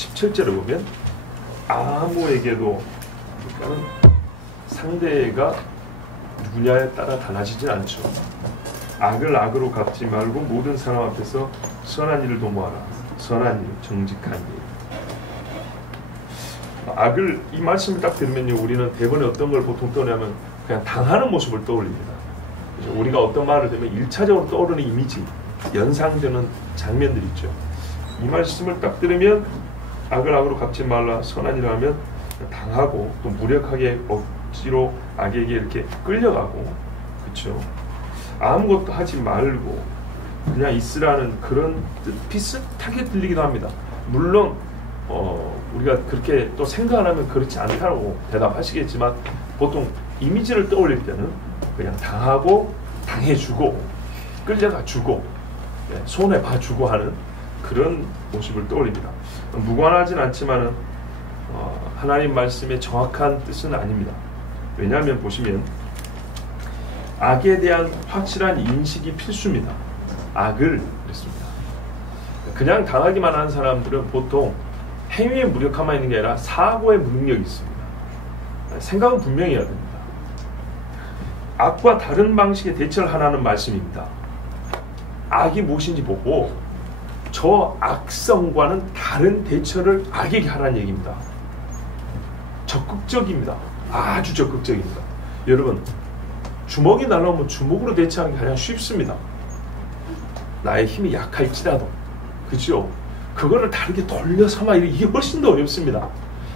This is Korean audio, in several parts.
17절에 보면 아무에게도, 그러니까 상대가 누구냐에 따라 달라지진 않죠. 악을 악으로 갚지 말고 모든 사람 앞에서 선한 일을 도모하라. 선한 일, 정직한 일. 악을, 이 말씀을 딱 들으면요, 우리는 대번에 어떤 걸 보통 떠오르냐면 그냥 당하는 모습을 떠올립니다. 그래서 우리가 어떤 말을 들으면 1차적으로 떠오르는 이미지, 연상되는 장면들이 있죠. 이 말씀을 딱 들으면 악을 악으로 갚지 말라, 선한 일을 하면 당하고 또 무력하게 억지로 악에게 이렇게 끌려가고, 그렇죠? 아무것도 하지 말고 그냥 있으라는 그런 뜻 비슷하게 들리기도 합니다. 물론 우리가 그렇게 또 생각을 하면 그렇지 않다고 대답하시겠지만, 보통 이미지를 떠올릴 때는 그냥 당하고 당해주고 끌려가주고 손해봐주고 하는 그런 모습을 떠올립니다. 무관하진 않지만은 하나님 말씀의 정확한 뜻은 아닙니다. 왜냐하면 보시면 악에 대한 확실한 인식이 필수입니다. 악을 그랬습니다. 그냥 당하기만 하는 사람들은 보통 행위의 무력함만 있는 게 아니라 사고의 무능력이 있습니다. 생각은 분명히 해야 됩니다. 악과 다른 방식의 대처를 하라는 말씀입니다. 악이 무엇인지 보고 저 악성과는 다른 대처를 악에게 하라는 얘기입니다. 적극적입니다. 아주 적극적입니다. 여러분, 주먹이 날라오면 주먹으로 대처하는 게 가장 쉽습니다. 나의 힘이 약할지라도, 그죠? 그거를 다르게 돌려서만 이게 훨씬 더 어렵습니다.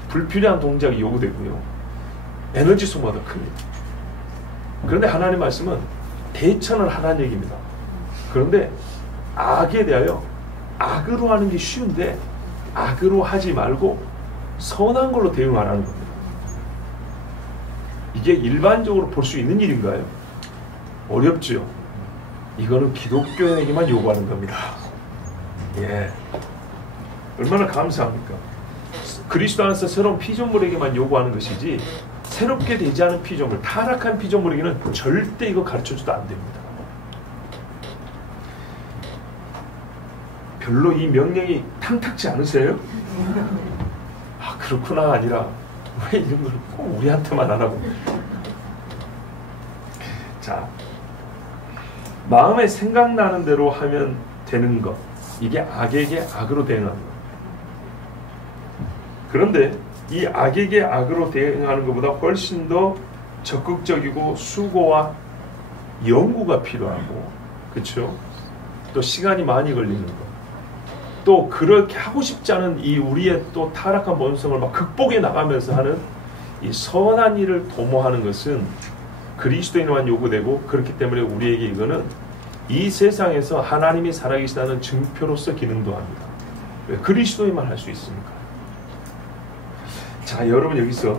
불필요한 동작이 요구되고요. 에너지 소모가 더 큽니다. 그런데 하나님 말씀은 대처는 하라는 얘기입니다. 그런데 악에 대하여 악으로 하는 게 쉬운데 악으로 하지 말고 선한 걸로 대응하라는 겁니다. 이게 일반적으로 볼 수 있는 일인가요? 어렵죠. 이거는 기독교인에게만 요구하는 겁니다. 예, 얼마나 감사합니까? 그리스도 안에서 새로운 피조물에게만 요구하는 것이지 새롭게 되지 않은 피조물, 타락한 피조물에게는 절대 이거 가르쳐줘도 안 됩니다. 별로 이 명령이 탐탁지 않으세요? 아, 그렇구나 아니라 왜 이런 걸 꼭 우리한테만 안 하고. 자, 마음에 생각나는 대로 하면 되는 것, 이게 악에게 악으로 대응하는 것. 그런데 이 악에게 악으로 대응하는 것보다 훨씬 더 적극적이고 수고와 연구가 필요하고, 그렇죠? 또 시간이 많이 걸리는 것, 또 그렇게 하고 싶지 않은 이 우리의 또 타락한 본성을 막 극복해 나가면서 하는 이 선한 일을 도모하는 것은 그리스도인에만 요구되고, 그렇기 때문에 우리에게 이거는 이 세상에서 하나님이 살아계시다는 증표로서 기능도 합니다. 왜 그리스도인만 할 수 있습니까? 자, 여러분 여기서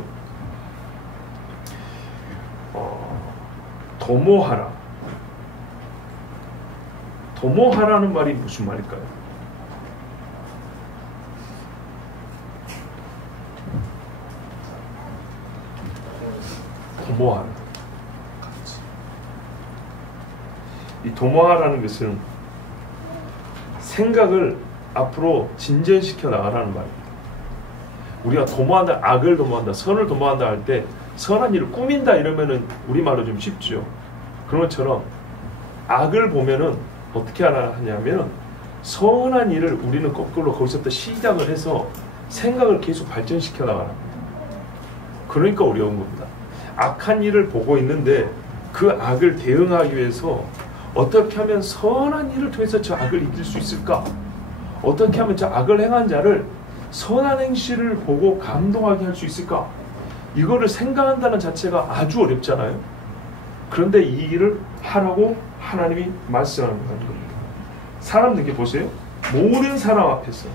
도모하라. 도모하라는 말이 무슨 말일까요? 도모하라. 이 도모하라는 것은 생각을 앞으로 진전시켜 나가라는 말입니다. 우리가 도모한다, 악을 도모한다, 선을 도모한다 할 때 선한 일을 꾸민다 이러면은 우리말로 좀 쉽죠. 그런 것처럼 악을 보면은 어떻게 하냐면 선한 일을 우리는 거꾸로 거기서부터 시작을 해서 생각을 계속 발전시켜 나가랍니다. 그러니까 어려운 겁니다. 악한 일을 보고 있는데 그 악을 대응하기 위해서 어떻게 하면 선한 일을 통해서 저 악을 이길 수 있을까? 어떻게 하면 저 악을 행한 자를 선한 행실을 보고 감동하게 할 수 있을까? 이거를 생각한다는 자체가 아주 어렵잖아요. 그런데 이 일을 하라고 하나님이 말씀하는 겁니다. 사람들께 보세요. 모든 사람 앞에서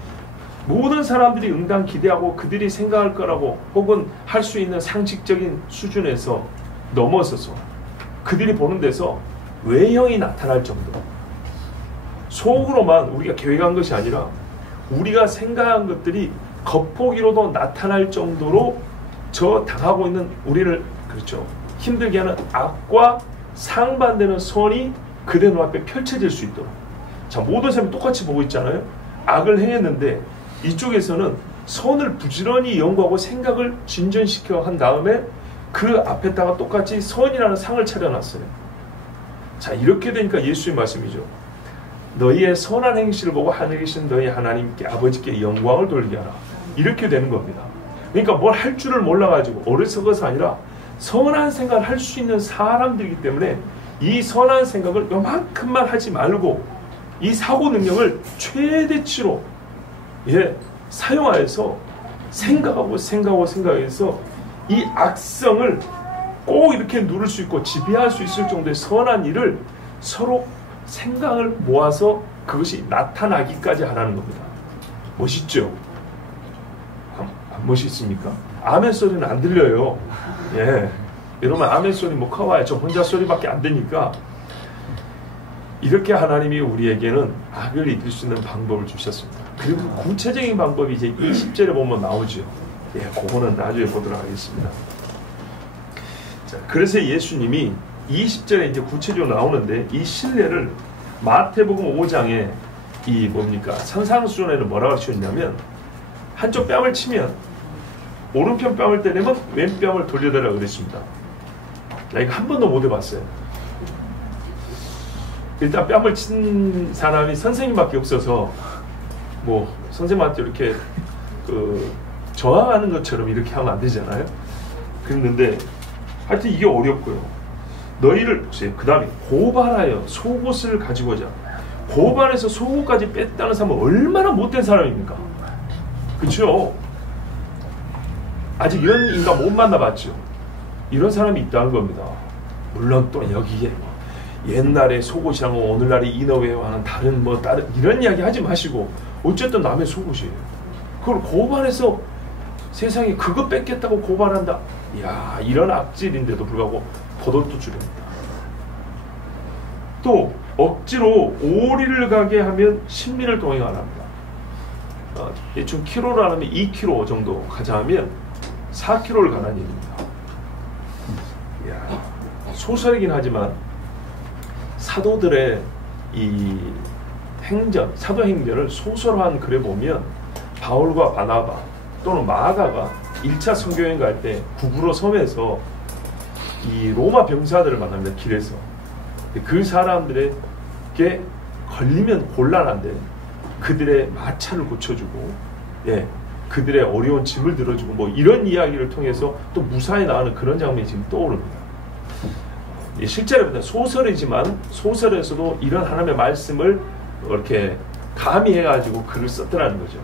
모든 사람들이 응당 기대하고 그들이 생각할 거라고 혹은 할 수 있는 상식적인 수준에서 넘어서서 그들이 보는 데서 외형이 나타날 정도, 속으로만 우리가 계획한 것이 아니라 우리가 생각한 것들이 겉보기로도 나타날 정도로 저 당하고 있는 우리를, 그렇죠, 힘들게 하는 악과 상반되는 선이 그대 눈앞에 펼쳐질 수 있도록. 자, 모든 사람이 똑같이 보고 있잖아요. 악을 행했는데 이쪽에서는 선을 부지런히 연구하고 생각을 진전시켜 한 다음에 그 앞에다가 똑같이 선이라는 상을 차려놨어요. 자, 이렇게 되니까 예수의 말씀이죠. 너희의 선한 행실을 보고 하늘에 계신 너희 하나님께 아버지께 영광을 돌리게 하라. 이렇게 되는 겁니다. 그러니까 뭘 할 줄을 몰라가지고 어리석어서 아니라 선한 생각을 할 수 있는 사람들이기 때문에 이 선한 생각을 요만큼만 하지 말고 이 사고 능력을 최대치로 사용하여서 생각해서 이 악성을 꼭 이렇게 누를 수 있고 지배할 수 있을 정도의 선한 일을 서로 생각을 모아서 그것이 나타나기까지 하라는 겁니다. 멋있죠? 안 멋있습니까? 아멘 소리는 안 들려요. 여러분 아멘 소리 뭐 커봐야 저 혼자 소리밖에 안 되니까 이렇게 하나님이 우리에게는 악을 이길 수 있는 방법을 주셨습니다. 그리고 구체적인 방법이 이제 20절에 보면 나오죠. 그거는 나중에 보도록 하겠습니다. 자, 그래서 예수님이 20절에 이제 구체적으로 나오는데 이 신뢰를 마태복음 5장에 이 뭡니까? 산상수훈에는 뭐라고 하셨냐면 한쪽 뺨을 치면 오른편 뺨을 때리면 왼뺨을 돌려달라고 그랬습니다. 나 이거 한 번도 못 해봤어요. 일단 뺨을 친 사람이 선생님밖에 없어서 뭐 선생님한테 이렇게 저항하는 것처럼 이렇게 하면 안 되잖아요. 그랬는데 하여튼 이게 어렵고요. 너희를 그 다음에 고발하여 속옷을 가지고 오자. 고발해서 속옷까지 뺐다는 사람은 얼마나 못된 사람입니까? 그렇죠? 아직 이런 인간 못 만나봤죠. 이런 사람이 있다는 겁니다. 물론 또 여기에 옛날에 속옷이랑 오늘날의 이너웨어와는 다른 이런 이야기 하지 마시고 어쨌든 남의 속옷이에요. 그걸 고발해서 세상에 그거 뺏겠다고 고발한다. 이야, 이런 악질인데도 불구하고 포도주입니다. 또 억지로 오리를 가게 하면 신민을 동행하라 합니다. 대충 키로로 하면 2km 정도 가자 하면 4km를 가는 일입니다. 이야, 소설이긴 하지만 사도들의 이 행전, 사도행전을 소설화한 글에 보면 바울과 바나바 또는 마가가 1차 선교여행 갈 때 구브로 섬에서 이 로마 병사들을 만납니다. 길에서. 그 사람들에게 걸리면 곤란한데 그들의 마차를 고쳐주고 그들의 어려운 짐을 들어주고 뭐 이런 이야기를 통해서 또 무사히 나가는 그런 장면이 지금 떠오릅니다. 실제로 소설이지만 소설에서도 이런 하나님의 말씀을 이렇게 가미해가지고 글을 썼더라는 거죠.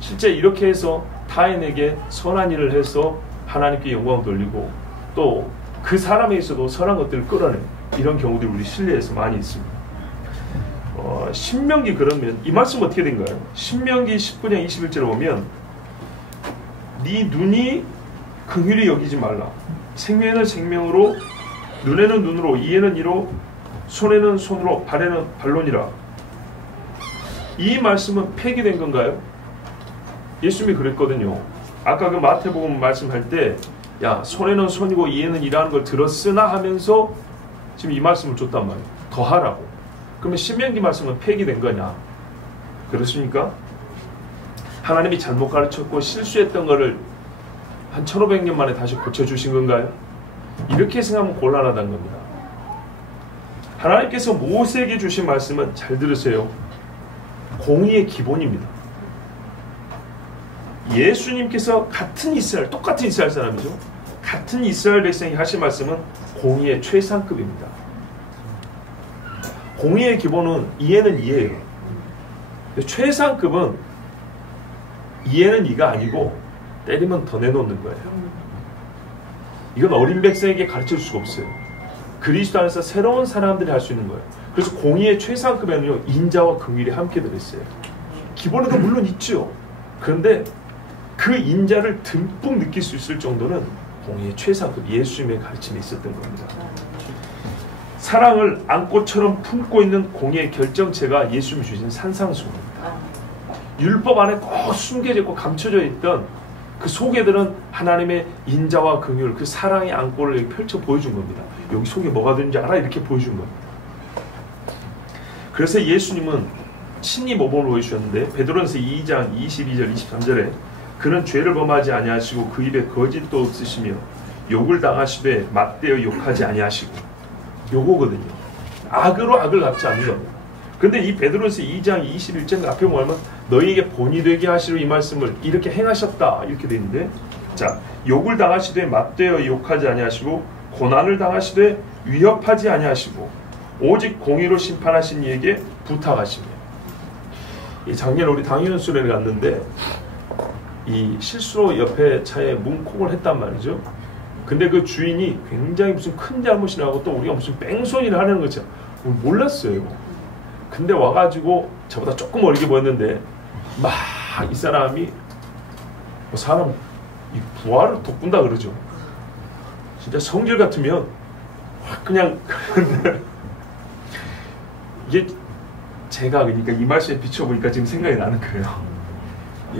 실제 이렇게 해서 타인에게 선한 일을 해서 하나님께 영광을 돌리고 또 그 사람에게서도 선한 것들을 끌어내는 이런 경우들이 우리 신뢰에서 많이 있습니다. 신명기 그러면 이 말씀 어떻게 된가요? 신명기 19장 21절에 보면 네 눈이 긍휼히 여기지 말라. 생명에는 생명으로 눈에는 눈으로 이에는 이로 손에는 손으로 발에는 발론이라. 이 말씀은 폐기된 건가요? 예수님이 그랬거든요. 아까 그 마태복음 말씀할 때 야 손에는 손이고 이에는 이라는 걸 들었으나 하면서 지금 이 말씀을 줬단 말이에요. 더 하라고. 그러면 신명기 말씀은 폐기된 거냐? 그렇습니까? 하나님이 잘못 가르쳤고 실수했던 거를 한 1500년 만에 다시 고쳐주신 건가요? 이렇게 생각하면 곤란하다는 겁니다. 하나님께서 모세에게 주신 말씀은 잘 들으세요. 공의의 기본입니다. 예수님께서 같은 이스라엘, 똑같은 이스라엘 사람이죠. 같은 이스라엘 백성이 하신 말씀은 공의의 최상급입니다. 공의의 기본은 이해는 이해예요. 최상급은 이해는 이가 아니고 때리면 더 내놓는 거예요. 이건 어린 백성에게 가르쳐줄 수가 없어요. 그리스도 안에서 새로운 사람들이 할 수 있는 거예요. 그래서 공의의 최상급에는요 인자와 긍휼이 함께 들어있어요. 기본에도 물론 있죠. 그런데 그 인자를 듬뿍 느낄 수 있을 정도는 공의의 최상급 예수님의 가르침에 있었던 겁니다. 사랑을 안고처럼 품고 있는 공의의 결정체가 예수님이 주신 산상수훈입니다. 율법 안에 꼭 숨겨져 있고 감춰져 있던 그 속에들은 하나님의 인자와 긍휼, 그 사랑의 안고를 펼쳐 보여준 겁니다. 여기 속에 뭐가 들는지 알아? 이렇게 보여준 겁니다. 그래서 예수님은 친히 모범을 보여주셨는데 베드로전서 2장 22절 23절에 그는 죄를 범하지 아니하시고 그 입에 거짓도 없으시며 욕을 당하시되 맞대어 욕하지 아니하시고. 요거거든요. 악으로 악을 갚지 않는 겁니다. 근데 이 베드로서 2장 21절 앞에 보면 너희에게 본이 되게 하시려 이 말씀을 이렇게 행하셨다 이렇게 되어 있는데, 자, 욕을 당하시되 맞대어 욕하지 아니하시고 고난을 당하시되 위협하지 아니하시고 오직 공의로 심판하신 이에게 부탁하시며. 이 작년에 우리 당연수련회 갔는데 이 실수로 옆에 차에 문콕을 했단 말이죠. 근데 그 주인이 굉장히 무슨 큰 잘못이 나고 또 우리가 무슨 뺑소니를 하는 거죠. 몰랐어요. 근데 와가지고 저보다 조금 어리게 보였는데 막 이 사람이 사람 이 부활을 돋군다 그러죠. 진짜 성질 같으면 확 그냥 이게 제가 그러니까 이 말씀에 비춰보니까 지금 생각이 나는 거예요.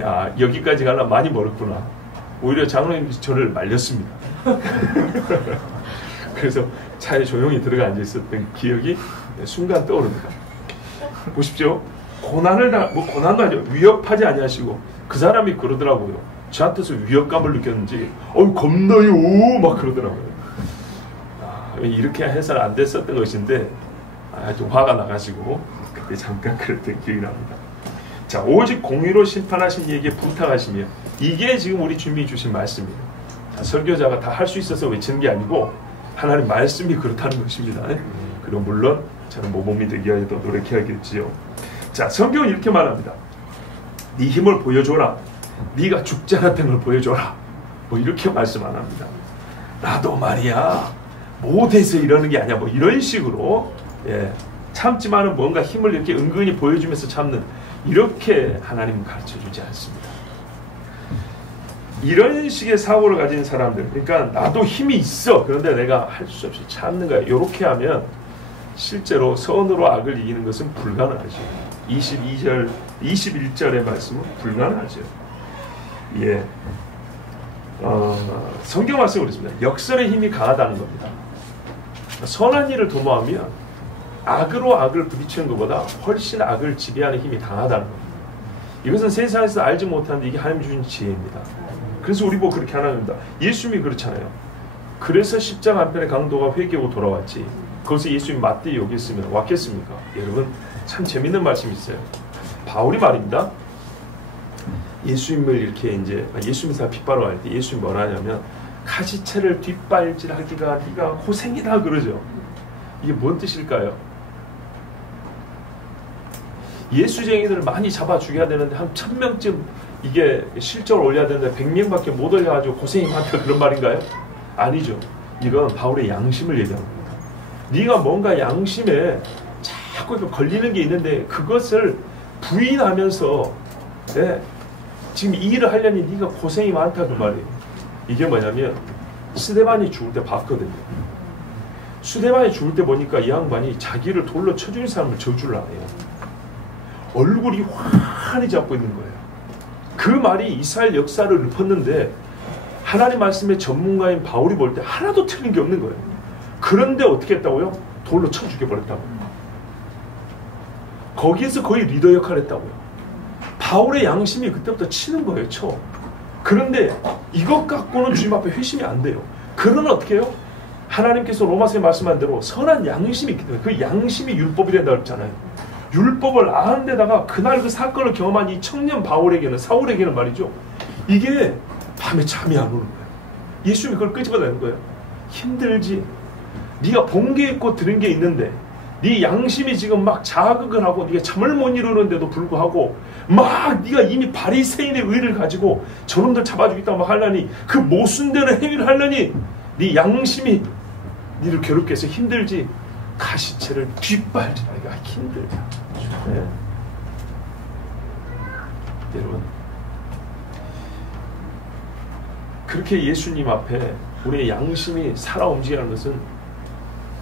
야, 여기까지 가려면 많이 멀었구나. 오히려 장로님이 저를 말렸습니다. 그래서 차에 조용히 들어가 앉아 있었던 기억이 순간 떠오릅니다. 보십시오. 고난도 아니죠. 위협하지 아니하시고. 그 사람이 그러더라고요. 저한테서 위협감을 느꼈는지 겁나요 막 그러더라고요. 이렇게 해서는 안 됐었던 것인데 아주 화가 나가지고 그때 잠깐 그랬던 기억이 납니다. 자, 오직 공의로 심판하신 이에게 부탁하시며. 이게 지금 우리 주님이 주신 말씀이에요. 설교자가 다 할 수 있어서 외치는 게 아니고 하나님 말씀이 그렇다는 것입니다. 그리고 물론 저는 모범이 되기 위해서 노력해야겠지요. 자, 성경은 이렇게 말합니다. 네 힘을 보여줘라. 네가 죽지 않았던 걸 보여줘라. 뭐 이렇게 말씀 안 합니다. 나도 말이야 못해서 이러는 게 아니야. 뭐 이런 식으로 참지만은 뭔가 힘을 이렇게 은근히 보여주면서 참는, 이렇게 하나님은 가르쳐주지 않습니다. 이런 식의 사고를 가진 사람들, 그러니까 나도 힘이 있어 그런데 내가 할 수 없이 참는 거야, 이렇게 하면 실제로 선으로 악을 이기는 것은 불가능하죠. 21절의 말씀은 불가능하죠. 예, 성경 말씀을 그랬습니다. 역설의 힘이 강하다는 겁니다. 선한 일을 도모하면 악으로 악을 부딪히는 것보다 훨씬 악을 지배하는 힘이 강하다는 겁니다. 이것은 세상에서 알지 못하는데 이게 하나님 주신 지혜입니다. 그래서 우리 보고 그렇게 하나입니다. 예수님이 그렇잖아요. 그래서 십자가 한편의 강도가 회개하고 돌아왔지. 그것을 예수님이 맞대 여겼으면 왔겠습니까? 여러분, 참 재밌는 말씀이 있어요. 바울이 말입니다. 예수님을 이렇게 이제 예수님이 다 빗바로 갈 때 예수님이 뭐라 하냐면 가시채를 뒷발질하기가 네가 고생이다 그러죠. 이게 뭔 뜻일까요? 예수쟁이들을 많이 잡아 죽여야 되는데 한 1000명쯤 이게 실적을 올려야 되는데 100명밖에 못 올려가지고 고생이 많다 그런 말인가요? 아니죠. 이건 바울의 양심을 얘기하는 겁니다. 네가 뭔가 양심에 자꾸 걸리는 게 있는데 그것을 부인하면서 지금 이 일을 하려니 네가 고생이 많다 그 말이에요. 이게 뭐냐면 스데반이 죽을 때 봤거든요. 스데반이 죽을 때 보니까 이 양반이 자기를 돌로 쳐 죽인 사람을 저주를 안 해요. 얼굴이 환히 잡고 있는 거예요. 그 말이 이스라엘 역사를 읊었는데 하나님 말씀의 전문가인 바울이 볼 때 하나도 틀린 게 없는 거예요. 그런데 어떻게 했다고요? 돌로 쳐 죽여버렸다고요. 거기에서 거의 리더 역할을 했다고요. 바울의 양심이 그때부터 치는 거예요. 쳐. 그런데 이것 갖고는 주님 앞에 회심이 안 돼요. 그러면 어떻게 해요? 하나님께서 로마서에 말씀한 대로 선한 양심이 있기 때문에 그 양심이 율법이 된다고 했잖아요. 율법을 아는 데다가 그날 그 사건을 경험한 이 청년 바울에게는, 사울에게는 말이죠, 이게 밤에 잠이 안 오는 거예요. 예수님이 그걸 끄집어내는 거예요. 힘들지. 네가 본 게 있고 들은 게 있는데 네 양심이 지금 막 자극을 하고 네가 잠을 못 이루는데도 불구하고 막 네가 이미 바리새인의 의를 가지고 저놈들 잡아주겠다고 막 하려니, 그 모순되는 행위를 하려니 네 양심이 네를 괴롭게 해서 힘들지. 가시채를 뒷발질하기가 힘들다. 네. 여러분, 그렇게 예수님 앞에 우리의 양심이 살아 움직이는 것은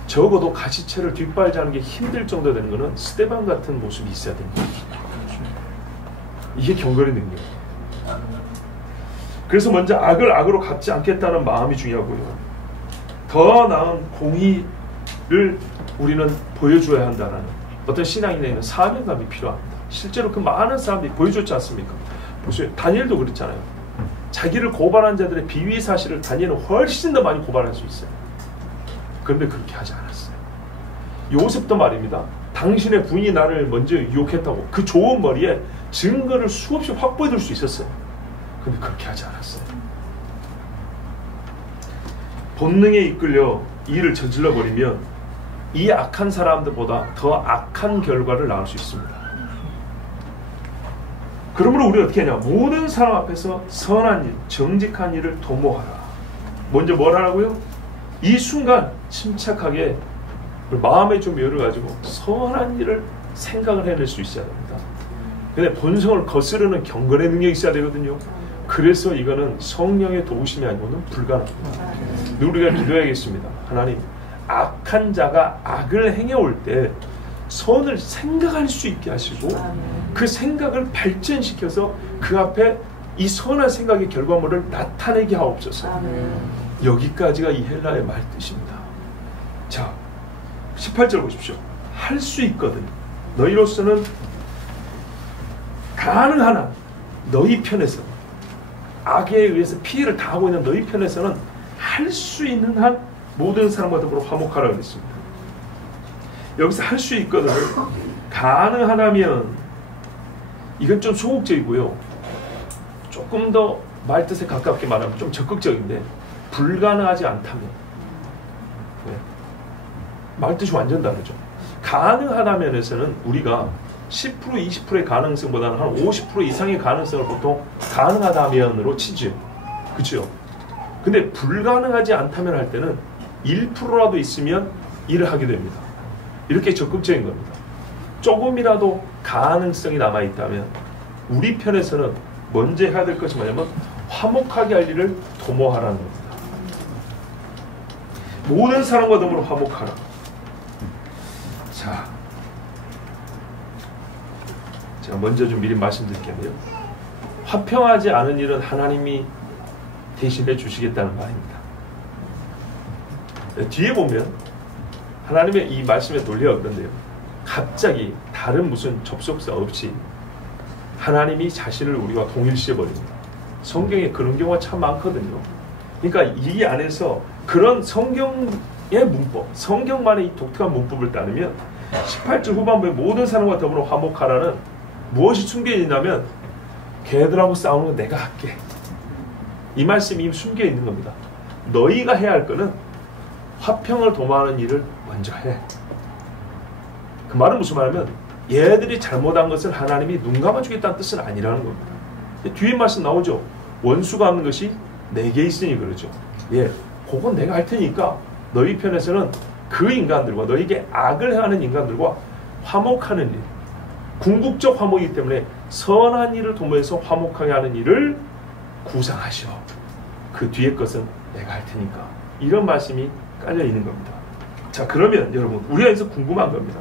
적어도 가시채를 뒷발질하는 게 힘들 정도 되는 것은 스데반 같은 모습이 있어야 됩니다. 이게 경건의 능력이에요. 그래서 먼저 악을 악으로 갚지 않겠다는 마음이 중요하고요. 더 나은 공의를 우리는 보여줘야 한다는 어떤 신앙인에게는 사명감이 필요합니다. 실제로 그 많은 사람들이 보여줬지 않습니까? 보세요. 다니엘도 그랬잖아요. 자기를 고발한 자들의 비위 사실을 다니엘은 훨씬 더 많이 고발할 수 있어요. 그런데 그렇게 하지 않았어요. 요셉도 말입니다. 당신의 부인이 나를 먼저 유혹했다고 그 좋은 머리에 증거를 수없이 확보해둘 수 있었어요. 그런데 그렇게 하지 않았어요. 본능에 이끌려 일을 저질러 버리면 이 악한 사람들보다 더 악한 결과를 낳을 수 있습니다. 그러므로 우리가 어떻게 하냐? 모든 사람 앞에서 선한 일, 정직한 일을 도모하라. 먼저 뭘 하라고요? 이 순간 침착하게 마음의 좀 여유를 가지고 선한 일을 생각을 해낼 수 있어야 됩니다. 근데 본성을 거스르는 경건의 능력이 있어야 되거든요. 그래서 이거는 성령의 도우심이 아니고는 불가능합니다. 우리가 기도해야겠습니다. 하나님, 악한 자가 악을 행해올 때 선을 생각할 수 있게 하시고 그 생각을 발전시켜서 그 앞에 이 선한 생각의 결과물을 나타내게 하옵소서. 여기까지가 이 헬라의 말 뜻입니다. 자, 18절 보십시오. 할 수 있거든. 너희로서는 가능하나 너희 편에서 악에 의해서 피해를 당하고 있는 너희 편에서는 할 수 있는 한 모든 사람과 더불어 화목하라 그랬습니다. 여기서 할 수 있거든. 가능하다면 이건 좀 소극적이고요. 조금 더 말뜻에 가깝게 말하면 좀 적극적인데 불가능하지 않다면 말뜻이 완전 다르죠. 가능하다면에서는 우리가 10% 20%의 가능성보다는 한 50% 이상의 가능성을 보통 가능하다면으로 치죠. 그렇죠? 근데 불가능하지 않다면 할 때는 1%라도 있으면 일을 하게 됩니다. 이렇게 적극적인 겁니다. 조금이라도 가능성이 남아있다면 우리 편에서는 먼저 해야 될 것이 뭐냐면 화목하게 할 일을 도모하라는 겁니다. 모든 사람과 더불어 화목하라. 자, 제가 먼저 좀 미리 말씀드릴게요. 화평하지 않은 일은 하나님이 대신해 주시겠다는 말입니다. 뒤에 보면 하나님의 이 말씀의 논리가 어떤데요? 갑자기 다른 무슨 접속사 없이 하나님이 자신을 우리와 동일시해버립니다. 성경에 그런 경우가 참 많거든요. 그러니까 이 안에서 그런 성경의 문법, 성경만의 이 독특한 문법을 따르면 18절 후반부에 모든 사람과 더불어 화목하라는 무엇이 숨겨져 있냐면 걔들하고 싸우는 건 내가 할게. 이 말씀이 이미 숨겨 있는 겁니다. 너희가 해야 할 거는 화평을 도모하는 일을 먼저 해. 그 말은 무슨 말이냐면 얘들이 잘못한 것을 하나님이 눈 감아주겠다는 뜻은 아니라는 겁니다. 뒤에 말씀 나오죠. 원수가 없는 것이 내게 있으니 그러죠. 예, 그건 내가 할 테니까 너희 편에서는 그 인간들과 너희에게 악을 행하는 인간들과 화목하는 일, 궁극적 화목이기 때문에 선한 일을 도모해서 화목하게 하는 일을 구상하시오. 그 뒤에 것은 내가 할 테니까. 이런 말씀이 깔려 있는 겁니다. 자, 그러면 여러분 우리가 여기서 궁금한 겁니다.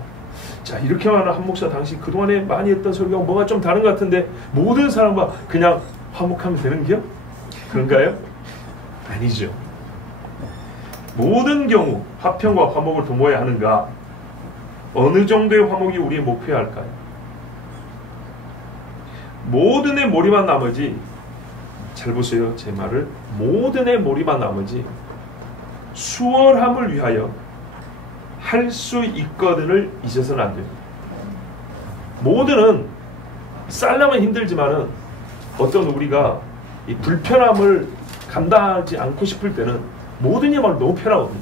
자, 이렇게 말하는 한 목사 당신 그동안에 많이 했던 설교가 뭐가 좀 다른 것 같은데 모든 사람과 그냥 화목하면 되는겨? 그런가요? 아니죠. 모든 경우 화평과 화목을 도모해야 하는가? 어느 정도의 화목이 우리의 목표여야 할까요? 모든에 몰입한 나머지, 잘 보세요 제 말을, 모든에 몰입한 나머지 수월함을 위하여 할 수 있거든을 잊어서는 안 됩니다. 모든은 살려면 힘들지만은 어떤 우리가 이 불편함을 감당하지 않고 싶을 때는 모든이야말로 너무 편하거든요.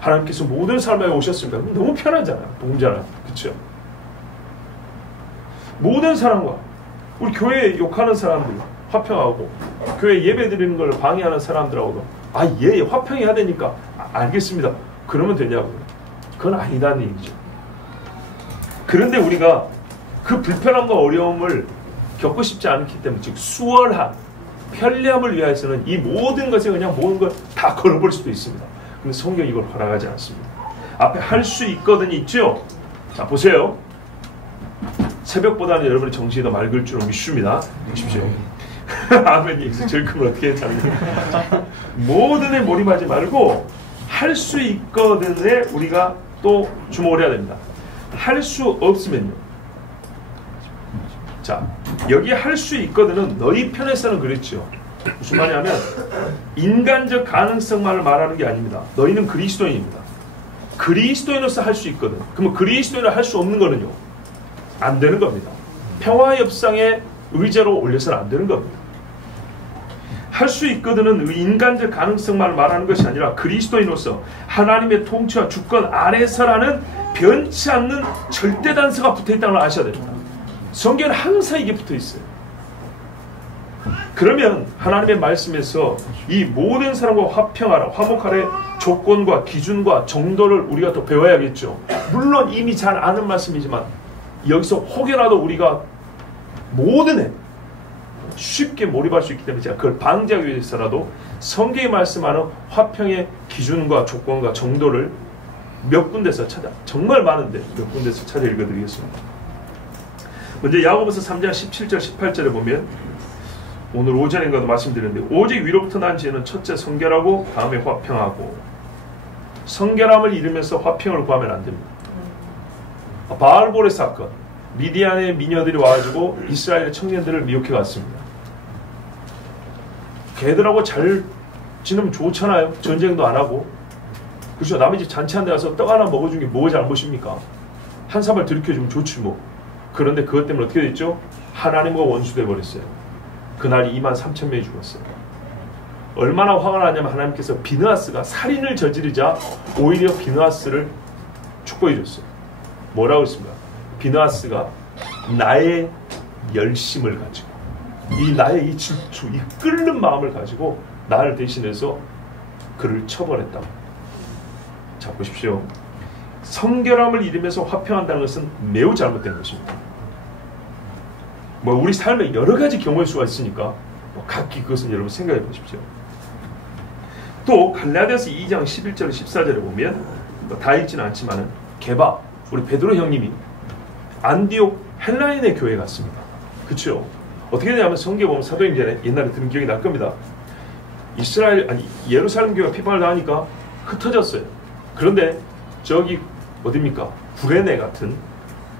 하나님께서 모든 삶에 오셨습니다. 너무 편하잖아요. 복음자라. 그렇죠? 모든 사람과 우리 교회 욕하는 사람들 화평하고 교회 예배 드리는 걸 방해하는 사람들하고도 예, 화평해야 되니까 알겠습니다. 그러면 되냐고요. 그건 아니다는 얘기죠. 그런데 우리가 그 불편함과 어려움을 겪고 싶지 않기 때문에 즉 수월한 편리함을 위해서는 이 모든 것에 그냥 모든 걸 다 걸어버릴 수도 있습니다. 근데 성경이 이걸 허락하지 않습니다. 앞에 할 수 있거든요 있죠? 자, 보세요. 새벽보다는 여러분의 정신이 더 맑을 줄로 믿습니다. 보십시오. 아멘. 여기서 제일 큰 걸 어떻게 했냐면 모든에 몰입하지 말고 할 수 있거든에 우리가 또 주목을 해야 됩니다. 할 수 없으면요. 자, 여기 할 수 있거든은 너희 편에서는 그랬죠. 무슨 말이냐면 인간적 가능성만을 말하는 게 아닙니다. 너희는 그리스도인입니다. 그리스도인으로서 할 수 있거든. 그러면 그리스도인으로 할 수 없는 거는요, 안 되는 겁니다. 평화 협상의 의제로 올려서는 안 되는 겁니다. 할 수 있거든은 인간적 가능성만을 말하는 것이 아니라 그리스도인으로서 하나님의 통치와 주권 아래서라는 변치 않는 절대 단서가 붙어있다는 걸 아셔야 됩니다. 성경은 항상 이게 붙어있어요. 그러면 하나님의 말씀에서 이 모든 사람과 화평하라, 화목하라의 조건과 기준과 정도를 우리가 또 배워야겠죠. 물론 이미 잘 아는 말씀이지만 여기서 혹여라도 우리가 모든 해 쉽게 몰입할 수 있기 때문에 제가 그걸 방지하기 위해서라도 성경이 말씀하는 화평의 기준과 조건과 정도를 몇 군데서 정말 많은데 몇 군데서 찾아 읽어드리겠습니다. 먼저 야고보서 3장 17절 18절에 보면 오늘 오전인가도 말씀드렸는데 오직 위로부터 난 지혜는 첫째 성결하고 다음에 화평하고, 성결함을 잃으면서 화평을 구하면 안 됩니다. 바알볼의 사건, 미디안의 미녀들이 와가지고 이스라엘의 청년들을 미혹해 갔습니다. 걔들하고 잘 지내면 좋잖아요. 전쟁도 안 하고. 그렇죠. 남의 집 잔치 한 데 가서 떡 하나 먹어준 게 뭐가 잘못입니까? 한 사발 들이켜주면 좋지 뭐. 그런데 그것 때문에 어떻게 됐죠? 하나님과 원수돼 버렸어요. 그날 23,000명이 죽었어요. 얼마나 화가 나냐면 하나님께서 비느하스가 살인을 저지르자 오히려 비느하스를 축복해 줬어요. 뭐라고 했습니까? 비느하스가 나의 열심을 가지고, 이 나의 이 질투, 이 끓는 마음을 가지고 나를 대신해서 그를 처벌했다. 자, 보십시오. 성결함을 잃으면서 화평한다는 것은 매우 잘못된 것입니다. 우리 삶에 여러 가지 경우일 수가 있으니까 각기 그것은 여러분 생각해 보십시오. 또 갈라디아서 2장 11절 14절에 보면 다 읽지는 않지만은 게바, 우리 베드로 형님이 안디옥 헬라인의 교회에 갔습니다. 그렇죠? 어떻게 되냐면 성경에 보면 사도행전에 옛날에 들은 기억이 날 겁니다. 예루살렘 교회가 핍박을 당하니까 흩어졌어요. 그런데 저기 어딥니까? 구레네 같은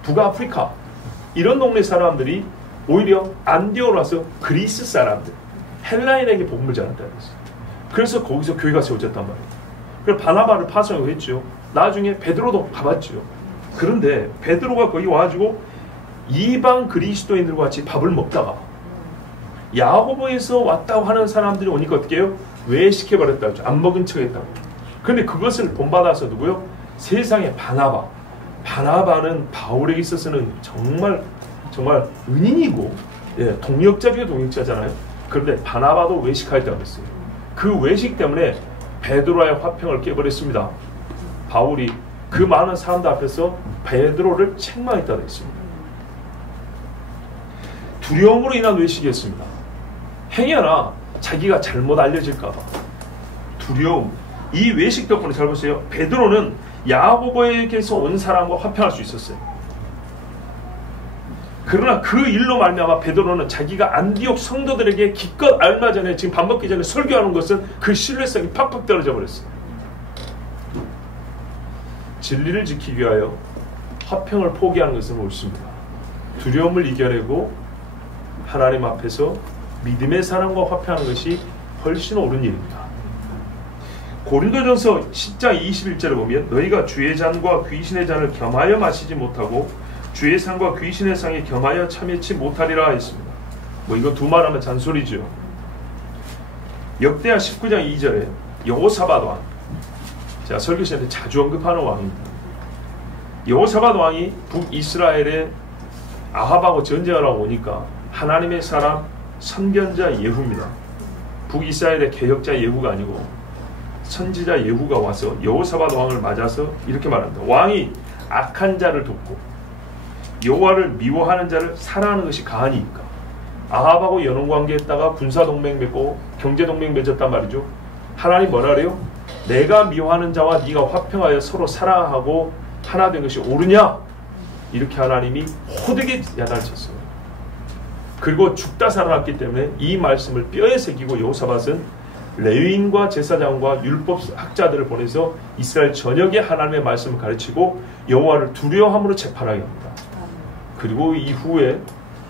북아프리카 이런 동네 사람들이 오히려 안디옥으로 와서 그리스 사람들, 헬라인에게 복음을 전한다는 것이죠. 그래서 거기서 교회가 세워졌단 말이에요. 그래서 바나바를 파송하고 했죠. 나중에 베드로도 가봤죠. 그런데 베드로가 거기 와가지고 이방 그리스도인들과 같이 밥을 먹다가 야고보에서 왔다고 하는 사람들이 오니까 어떻게 해요? 외식해버렸다고 하죠. 안 먹은 척 했다고. 그런데 그것을 본받아서 누구요? 세상의 바나바는 바울에게 있어서는 정말 은인이고, 예, 동역자 중에 동역자잖아요. 그런데 바나바도 외식하였다고 했어요. 그 외식 때문에 베드로와의 화평을 깨버렸습니다. 바울이 그 많은 사람들 앞에서 베드로를 책망했다고 했습니다. 두려움으로 인한 외식이었습니다. 행여나 자기가 잘못 알려질까봐 두려움. 이 외식 덕분에 잘 보세요. 베드로는 야고보에게서 온 사람과 화평할 수 있었어요. 그러나 그 일로 말미암아 베드로는 자기가 안디옥 성도들에게 기껏 얼마 전에 지금 밥 먹기 전에 설교하는 것은 그 신뢰성이 팍팍 떨어져 버렸어요. 진리를 지키기 위하여 화평을 포기하는 것은 옳습니다. 두려움을 이겨내고 하나님 앞에서 믿음의 사람과 화평하는 것이 훨씬 옳은 일입니다. 고린도전서 10장 21절을 보면 너희가 주의 잔과 귀신의 잔을 겸하여 마시지 못하고 주의 상과 귀신의 상에 겸하여 참여치 못하리라 했습니다. 이거 두 말하면 잔소리죠. 역대하 19장 2절에 여호사밧 왕, 제가 설교 시간에 자주 언급하는 왕입니다. 여호사밧 왕이 북이스라엘에 아합하고 전쟁을 하고 오니까 하나님의 사람 선견자 예후입니다. 북이스라엘의 개혁자 예후가 아니고 선지자 예후가 와서 여호사밧 왕을 맞아서 이렇게 말합니다. 왕이 악한 자를 돕고 여호와를 미워하는 자를 사랑하는 것이 가하니까 아합하고 연혼관계했다가 군사동맹 맺고 경제동맹 맺었단 말이죠. 하나님 뭐라 그래요? 내가 미워하는 자와 네가 화평하여 서로 사랑하고 하나 된 것이 옳으냐? 이렇게 하나님이 호되게 야단쳤어요. 그리고 죽다 살아났기 때문에 이 말씀을 뼈에 새기고 여호사밧은 레위인과 제사장과 율법학자들을 보내서 이스라엘 전역에 하나님의 말씀을 가르치고 여호와를 두려워함으로 재판하게 합니다. 그리고 이후에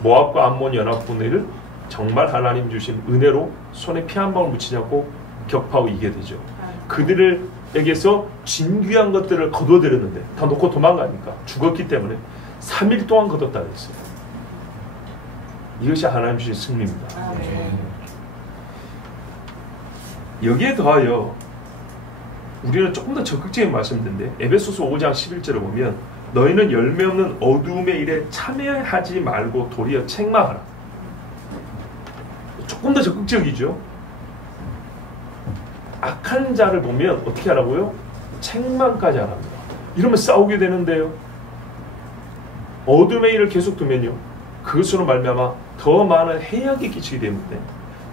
모압과 암몬 연합군을 정말 하나님 주신 은혜로 손에 피 한 방울 묻히지 않고 격파하고 이기게 되죠. 그들에게서 진귀한 것들을 거둬들였는데 다 놓고 도망가니까 죽었기 때문에 3일 동안 거뒀다 그랬어요. 이것이 하나님 주신 승리입니다. 여기에 더하여 우리는 조금 더 적극적인 말씀인데 에베소서 5장 11절을 보면 너희는 열매 없는 어두움의 일에 참여하지 말고 도리어 책망하라. 조금 더 적극적이죠. 악한 자를 보면 어떻게 하라고요? 책망까지 하랍니다. 이러면 싸우게 되는데요. 어둠의 일을 계속 두면요, 그것으로 말미암아 더 많은 해악이 끼치게 되는데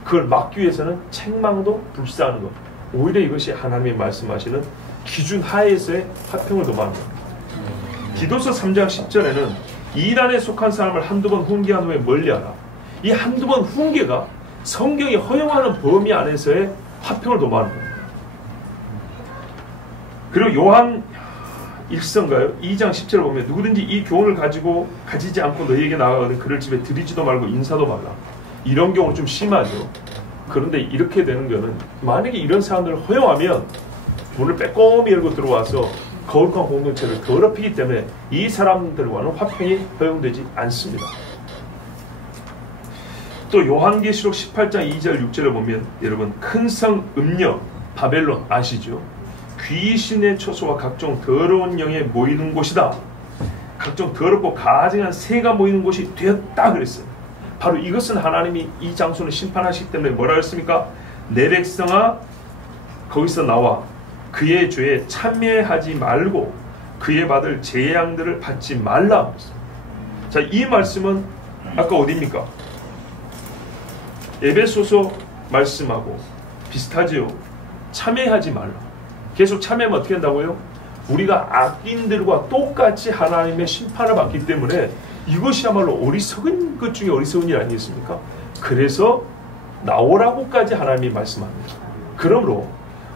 그걸 막기 위해서는 책망도 불사하는 것, 오히려 이것이 하나님이 말씀하시는 기준 하에서의 화평을 도모하는 겁니다. 디도서 3장 10절에는 이단에 속한 사람을 한두 번 훈계한 후에 멀리하라. 이 한두 번 훈계가 성경이 허용하는 범위 안에서의 화평을 도모하는 겁니다. 그리고 요한 1서인가요? 2장 10절을 보면 누구든지 이 교훈을 가지지 않고 너희에게 나아가거든 그를 집에 들이지도 말고 인사도 말라. 이런 경우는 좀 심하죠. 그런데 이렇게 되는 거는 만약에 이런 사람들을 허용하면 문을 빼꼼히 열고 들어와서 거룩한 공동체를 더럽히기 때문에 이 사람들과는 화평이 허용되지 않습니다. 또 요한계시록 18장 2절 6절을 보면 여러분 큰 성 음녀 바벨론 아시죠? 귀신의 처소와 각종 더러운 영에 모이는 곳이다. 각종 더럽고 가증한 새가 모이는 곳이 되었다 그랬어요. 바로 이것은 하나님이 이 장소는 심판하시기 때문에 뭐라 했습니까? 내 백성아 거기서 나와 그의 죄에 참여하지 말고 그의 받을 재앙들을 받지 말라. 자, 이 말씀은 아까 어디입니까? 에베소서 말씀하고 비슷하지요. 참여하지 말라. 계속 참여하면 어떻게 한다고요? 우리가 악인들과 똑같이 하나님의 심판을 받기 때문에 이것이야말로 어리석은 것 중에 어리석은 일 아니겠습니까? 그래서 나오라고까지 하나님이 말씀합니다. 그러므로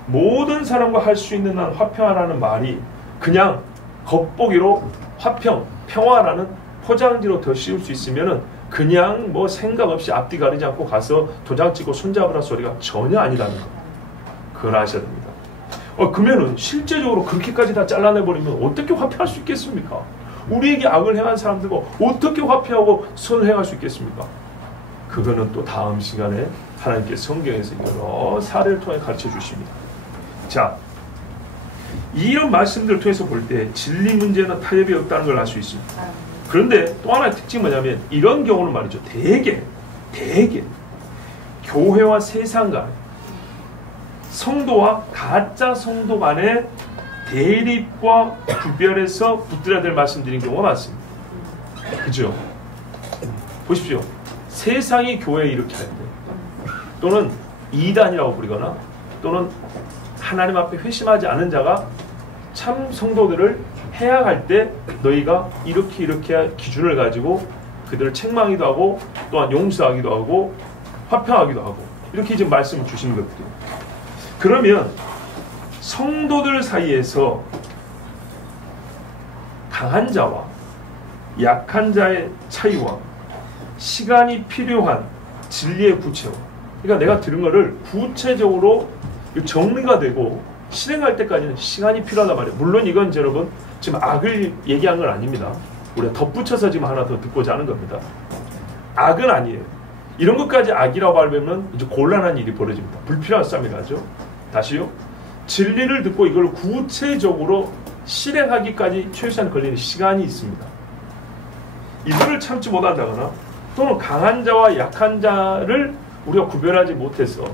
모든 사람과 할 수 있는 한 화평하라는 말이 그냥 겉보기로 화평, 평화라는 포장지로 더 씌울 수 있으면은 그냥 뭐 생각 없이 앞뒤 가리지 않고 가서 도장 찍고 손잡으라 소리가 전혀 아니라는 거. 그걸 아셔야 됩니다. 그러면은 실제적으로 그렇게까지 다 잘라내버리면 어떻게 화평할 수 있겠습니까? 우리에게 악을 행한 사람들과 어떻게 화평하고 선을 행할 수 있겠습니까? 그거는 또 다음 시간에 하나님께 성경에서 여러 사례를 통해 가르쳐 주십니다. 자, 이런 말씀들을 통해서 볼 때 진리 문제는 타협이 없다는 걸 알 수 있습니다. 그런데 또 하나의 특징이 뭐냐면 이런 경우는 말이죠. 대개 교회와 세상 간 성도와 가짜 성도 간의 대립과 구별해서 붙들어야 될 말씀드린 경우가 많습니다. 그죠? 보십시오. 세상이 교회에 이렇게 하는데 또는 이단이라고 부르거나 또는 하나님 앞에 회심하지 않은 자가 참 성도들을 해약할 때 너희가 이렇게 기준을 가지고 그들을 책망하기도 하고 또한 용서하기도 하고 화평하기도 하고 이렇게 지금 말씀을 주시는 것들이에요. 그러면 성도들 사이에서 강한 자와 약한 자의 차이와 시간이 필요한 진리의 구체화, 그러니까 내가 들은 거를 구체적으로 정리가 되고 실행할 때까지는 시간이 필요하단 말이에요. 물론 이건 여러분 지금 악을 얘기한 건 아닙니다. 우리가 덧붙여서 지금 하나 더 듣고자 하는 겁니다. 악은 아니에요. 이런 것까지 악이라고 하면 이제 곤란한 일이 벌어집니다. 불필요한 싸움이 나죠. 다시요. 진리를 듣고 이걸 구체적으로 실행하기까지 최소한 걸리는 시간이 있습니다. 이들을 참지 못한다거나 또는 강한 자와 약한 자를 우리가 구별하지 못해서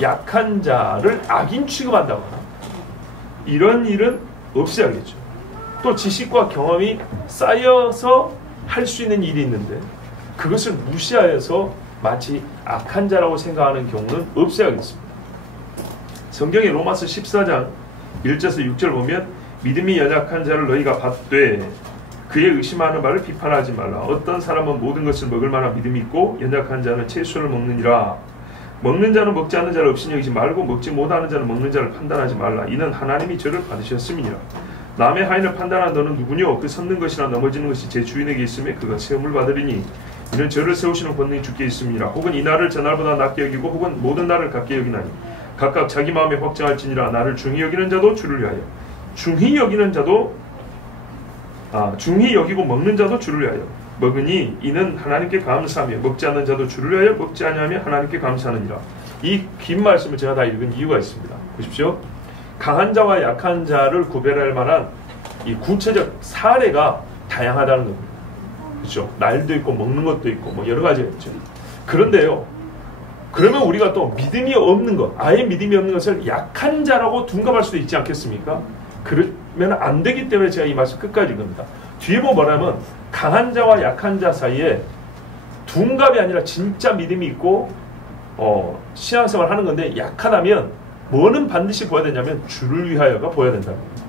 약한 자를 악인 취급한다거나 이런 일은 없애야겠죠. 또 지식과 경험이 쌓여서 할 수 있는 일이 있는데 그것을 무시하여서 마치 악한 자라고 생각하는 경우는 없애야겠습니다. 성경의 로마서 14장 1절에서 6절 보면 믿음이 연약한 자를 너희가 받되 그의 의심하는 바를 비판하지 말라. 어떤 사람은 모든 것을 먹을 만한 믿음이 있고 연약한 자는 채소를 먹느니라. 먹는 자는 먹지 않는 자를 없이 여기지 말고 먹지 못하는 자는 먹는 자를 판단하지 말라. 이는 하나님이 저를 받으셨음이니라. 남의 하인을 판단한 너는 누구뇨? 그 섰는 것이나 넘어지는 것이 제 주인에게 있으며 그가 시험을 받으리니 이는 저를 세우시는 권능이 주께 있습니다. 혹은 이 날을 저날보다 낮게 여기고 혹은 모든 날을 같게 여기나니 각각 자기 마음에 확정할지니라. 나를 중히 여기는 자도 주를 위하여 중히 여기고 먹는 자도 주를 위하여 먹으니 이는 하나님께 감사하며 먹지 않는 자도 주를 위하여 먹지 아니하며 하나님께 감사하느니라. 이 긴 말씀을 제가 다 읽은 이유가 있습니다. 보십시오. 강한 자와 약한 자를 구별할 만한 이 구체적 사례가 다양하다는 겁니다. 그렇죠? 날도 있고 먹는 것도 있고 뭐 여러 가지가 있죠. 그런데요, 그러면 우리가 또 믿음이 없는 것, 아예 믿음이 없는 것을 약한 자라고 둔갑할 수도 있지 않겠습니까? 그러면 안 되기 때문에 제가 이 말씀 끝까지 읽습니다. 뒤에 보면 뭐냐면 강한 자와 약한 자 사이에 둔갑이 아니라 진짜 믿음이 있고 신앙생활 하는 건데, 약하다면 뭐는 반드시 보여야 되냐면 주를 위하여가 보여야 된다는 겁니다.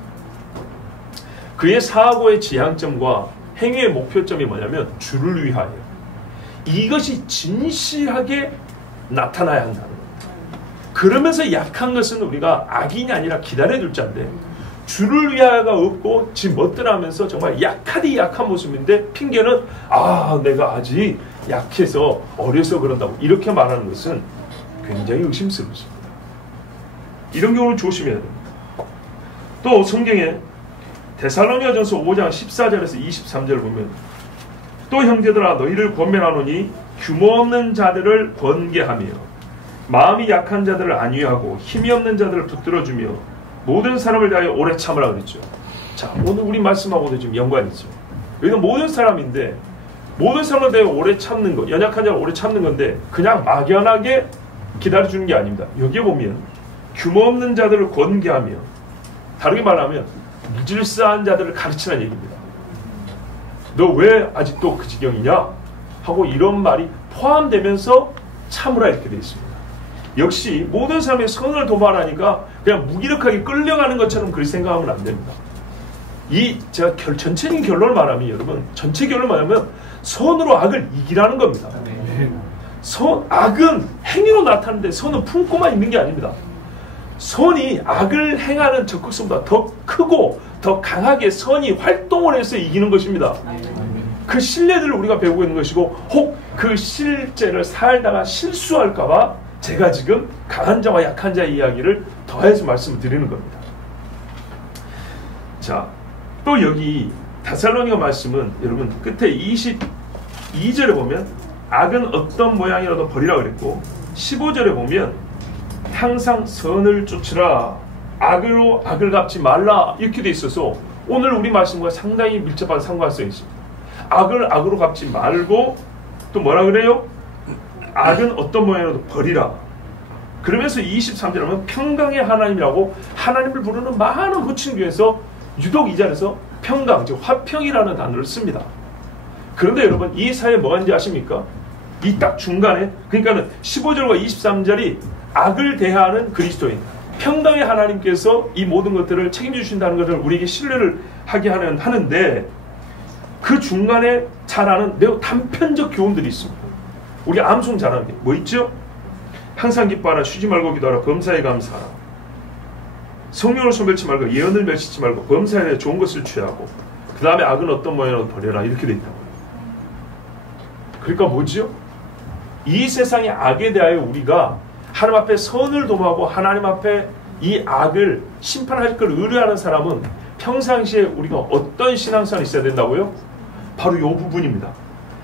그의 사고의 지향점과 행위의 목표점이 뭐냐면 주를 위하여. 이것이 진실하게 나타나야 한다는 겁니다. 그러면서 약한 것은 우리가 악인이 아니라 기다려줄 자인데, 주를 위하여가 없고 지 멋대로 하면서 정말 약하디 약한 모습인데 핑계는 내가 아직 약해서 어려서 그런다고 이렇게 말하는 것은 굉장히 의심스럽습니다. 이런 경우는 조심해야 됩니다. 또 성경에 데살로니가전서 5장 14절에서 23절을 보면 또 형제들아 너희를 권면하노니 규모 없는 자들을 권계하며 마음이 약한 자들을 안위하고 힘이 없는 자들을 붙들어주며 모든 사람을 대하여 오래 참으라 그랬죠. 자, 오늘 우리 말씀하고도 지금 연관이 있죠. 여기는 모든 사람인데 모든 사람을 대하여 오래 참는 것, 연약한 자를 오래 참는 건데 그냥 막연하게 기다려주는 게 아닙니다. 여기에 보면 규모 없는 자들을 권계하며, 다르게 말하면 무질서한 자들을 가르치는 얘기입니다. 너 왜 아직도 그 지경이냐? 하고 이런 말이 포함되면서 참으라 이렇게 되어 있습니다. 역시 모든 사람의 선을 도말하니까 그냥 무기력하게 끌려가는 것처럼 그렇게 생각하면 안 됩니다. 제가 전체적인 결론을 말하면, 여러분, 전체 결론을 말하면 선으로 악을 이기라는 겁니다. 악은 행위로 나타나는데 선은 품고만 있는 게 아닙니다. 선이 악을 행하는 적극성보다 더 크고 더 강하게 선이 활동을 해서 이기는 것입니다. 그 신뢰들을 우리가 배우고 있는 것이고, 혹 그 실제를 살다가 실수할까봐 제가 지금 강한 자와 약한 자의 이야기를 더해서 말씀을 드리는 겁니다. 자, 또 여기 데살로니가 말씀은 여러분 끝에 22절에 보면 악은 어떤 모양이라도 버리라 그랬고, 15절에 보면 항상 선을 쫓으라, 악으로 악을 갚지 말라 이렇게 돼 있어서 오늘 우리 말씀과 상당히 밀접한 상관성이 있습니다. 악을 악으로 갚지 말고 또 뭐라 그래요? 악은 어떤 모양이라도 버리라. 그러면서 23절에 보면 평강의 하나님이라고 하나님을 부르는 많은 호칭 중에서 유독 이 자리에서 평강, 즉 화평이라는 단어를 씁니다. 그런데 여러분, 이 사이에 뭐가 있는지 아십니까? 이 딱 중간에, 그러니까는 15절과 23절이 악을 대하는 그리스도인, 평강의 하나님께서 이 모든 것들을 책임져 주신다는 것을 우리에게 신뢰를 하게 하는데, 그 중간에 잘하는 매우 단편적 교훈들이 있습니다. 우리가 암송 잘하는 게 뭐 있죠? 항상 기뻐하라, 쉬지 말고 기도하라, 범사에 감사하라, 성령을 소멸치 말고 예언을 멸치지 말고 범사에 좋은 것을 취하고 그 다음에 악은 어떤 모양으로 버려라 이렇게 돼 있다고. 그러니까 뭐지요? 이 세상의 악에 대하여 우리가 하나님 앞에 선을 도모하고 하나님 앞에 이 악을 심판할 걸 의뢰하는 사람은 평상시에 우리가 어떤 신앙생활이 있어야 된다고요? 바로 이 부분입니다.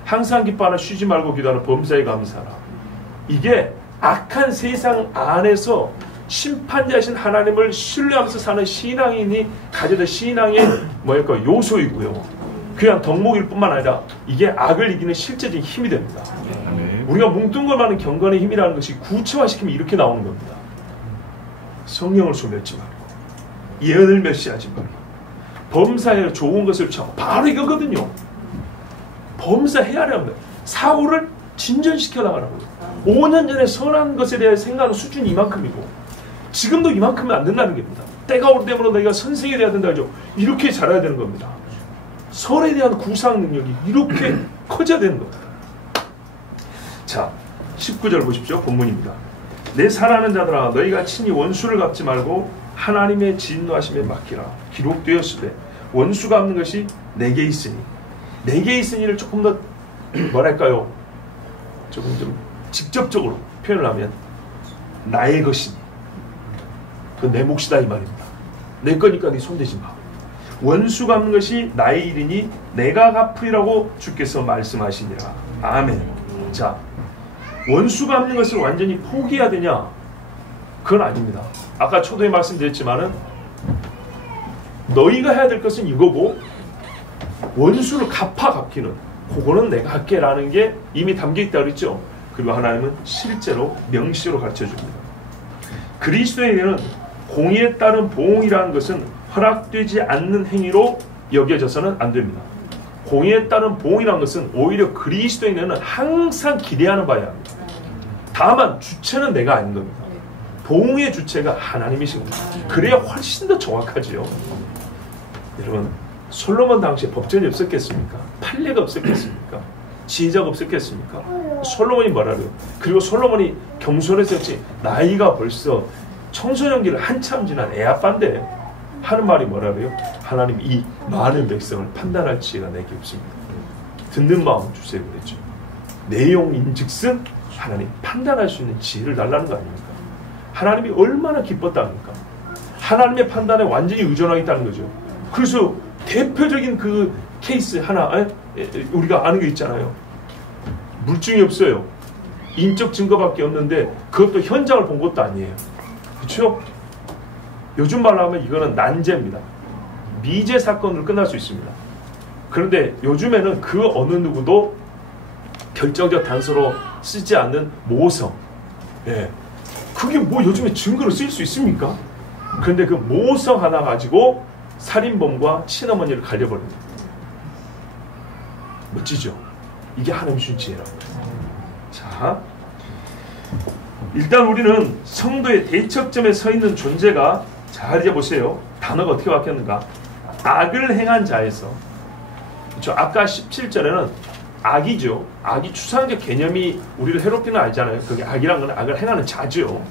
항상 기뻐하라, 쉬지 말고 기도하라, 범사에 감사하라. 이게 악한 세상 안에서 심판자이신 하나님을 신뢰하면서 사는 신앙인이 가져야 될 신앙의 요소이고요. 그냥 덕목일 뿐만 아니라 이게 악을 이기는 실제적인 힘이 됩니다. 우리가 뭉뚱그려가는 경건의 힘이라는 것이 구체화시키면 이렇게 나오는 겁니다. 성령을 소멸치 말고 예언을 멸시하지 말고 범사에 좋은 것을 취하고, 바로 이거거든요. 범사해야 합니다. 사고를 진전시켜 나가라고요. 5년 전에 선한 것에 대해 생각하는 수준이 이만큼이고 지금도 이만큼은 안 된다는 겁니다. 때가 올 때마다 너희가 선생이 돼야 된다 하죠. 이렇게 자라야 되는 겁니다. 선에 대한 구상 능력이 이렇게 커져야 되는 겁니다. 자, 19절 보십시오. 본문입니다. 내 사랑하는 자들아, 너희가 친히 원수를 갚지 말고 하나님의 진노하심에 맡기라. 기록되었으되 원수 갚는 것이 내게 있으니. 내게 있으니를 조금 더 뭐랄까요? 조금 좀 직접적으로 표현을 하면 나의 것이니 그 내 몫이다 이 말입니다. 내 거니까 네 손대지 마. 원수 갚는 것이 나의 일이니 내가 갚으리라고 주께서 말씀하시니라. 아멘. 자, 원수 갚는 것을 완전히 포기해야 되냐? 그건 아닙니다. 아까 초도에 말씀드렸지만은 너희가 해야 될 것은 이거고 원수를 갚기는 그거는 내가 할게 라는 게 이미 담겨있다고 그랬죠. 그리고 하나님은 실제로 명시로 가르쳐줍니다. 그리스도에게는 공의에 따른 보응이라는 것은 허락되지 않는 행위로 여겨져서는 안 됩니다. 공의에 따른 보응이라는 것은 오히려 그리스도인은 항상 기대하는 바야 합니다. 다만 주체는 내가 아닌 겁니다. 보응의 주체가 하나님이신 겁니다. 그래야 훨씬 더 정확하지요. 여러분, 솔로몬 당시에 법전이 없었겠습니까? 판례가 없었겠습니까? 지혜자가 없었겠습니까? 솔로몬이 뭐라고요? 그리고 솔로몬이 겸손했었지 나이가 벌써 청소년기를 한참 지난 애아빠인데 하는 말이 뭐라고요? 하나님 이 많은 백성을 판단할 지혜가 내게 없습니다. 듣는 마음 주세요 그랬죠. 내용인즉슨 하나님 판단할 수 있는 지혜를 달라는 거 아닙니까? 하나님이 얼마나 기뻤답니까? 하나님의 판단에 완전히 의존하겠다는 거죠. 그래서 대표적인 그 케이스 하나 우리가 아는 게 있잖아요. 물증이 없어요. 인적 증거밖에 없는데 그것도 현장을 본 것도 아니에요. 그렇죠? 요즘 말로 하면 이거는 난제입니다. 미제 사건으로 끝날 수 있습니다. 그런데 요즘에는 그 어느 누구도 결정적 단서로 쓰지 않는 모성. 예. 그게 뭐 요즘에 증거로 쓰일 수 있습니까? 그런데 그 모성 하나 가지고 살인범과 친어머니를 갈려버립니다. 멋지죠? 이게 하나님 주신 지혜라고요. 자, 일단 우리는 성도의 대척점에 서 있는 존재가, 자 이제 보세요. 단어가 어떻게 바뀌었는가? 악을 행한 자에서, 그렇죠? 아까 17절에는 악이죠. 악이 추상적 개념이 우리를 해롭기는 알잖아요. 그게 악이란 건 악을 행하는 자죠.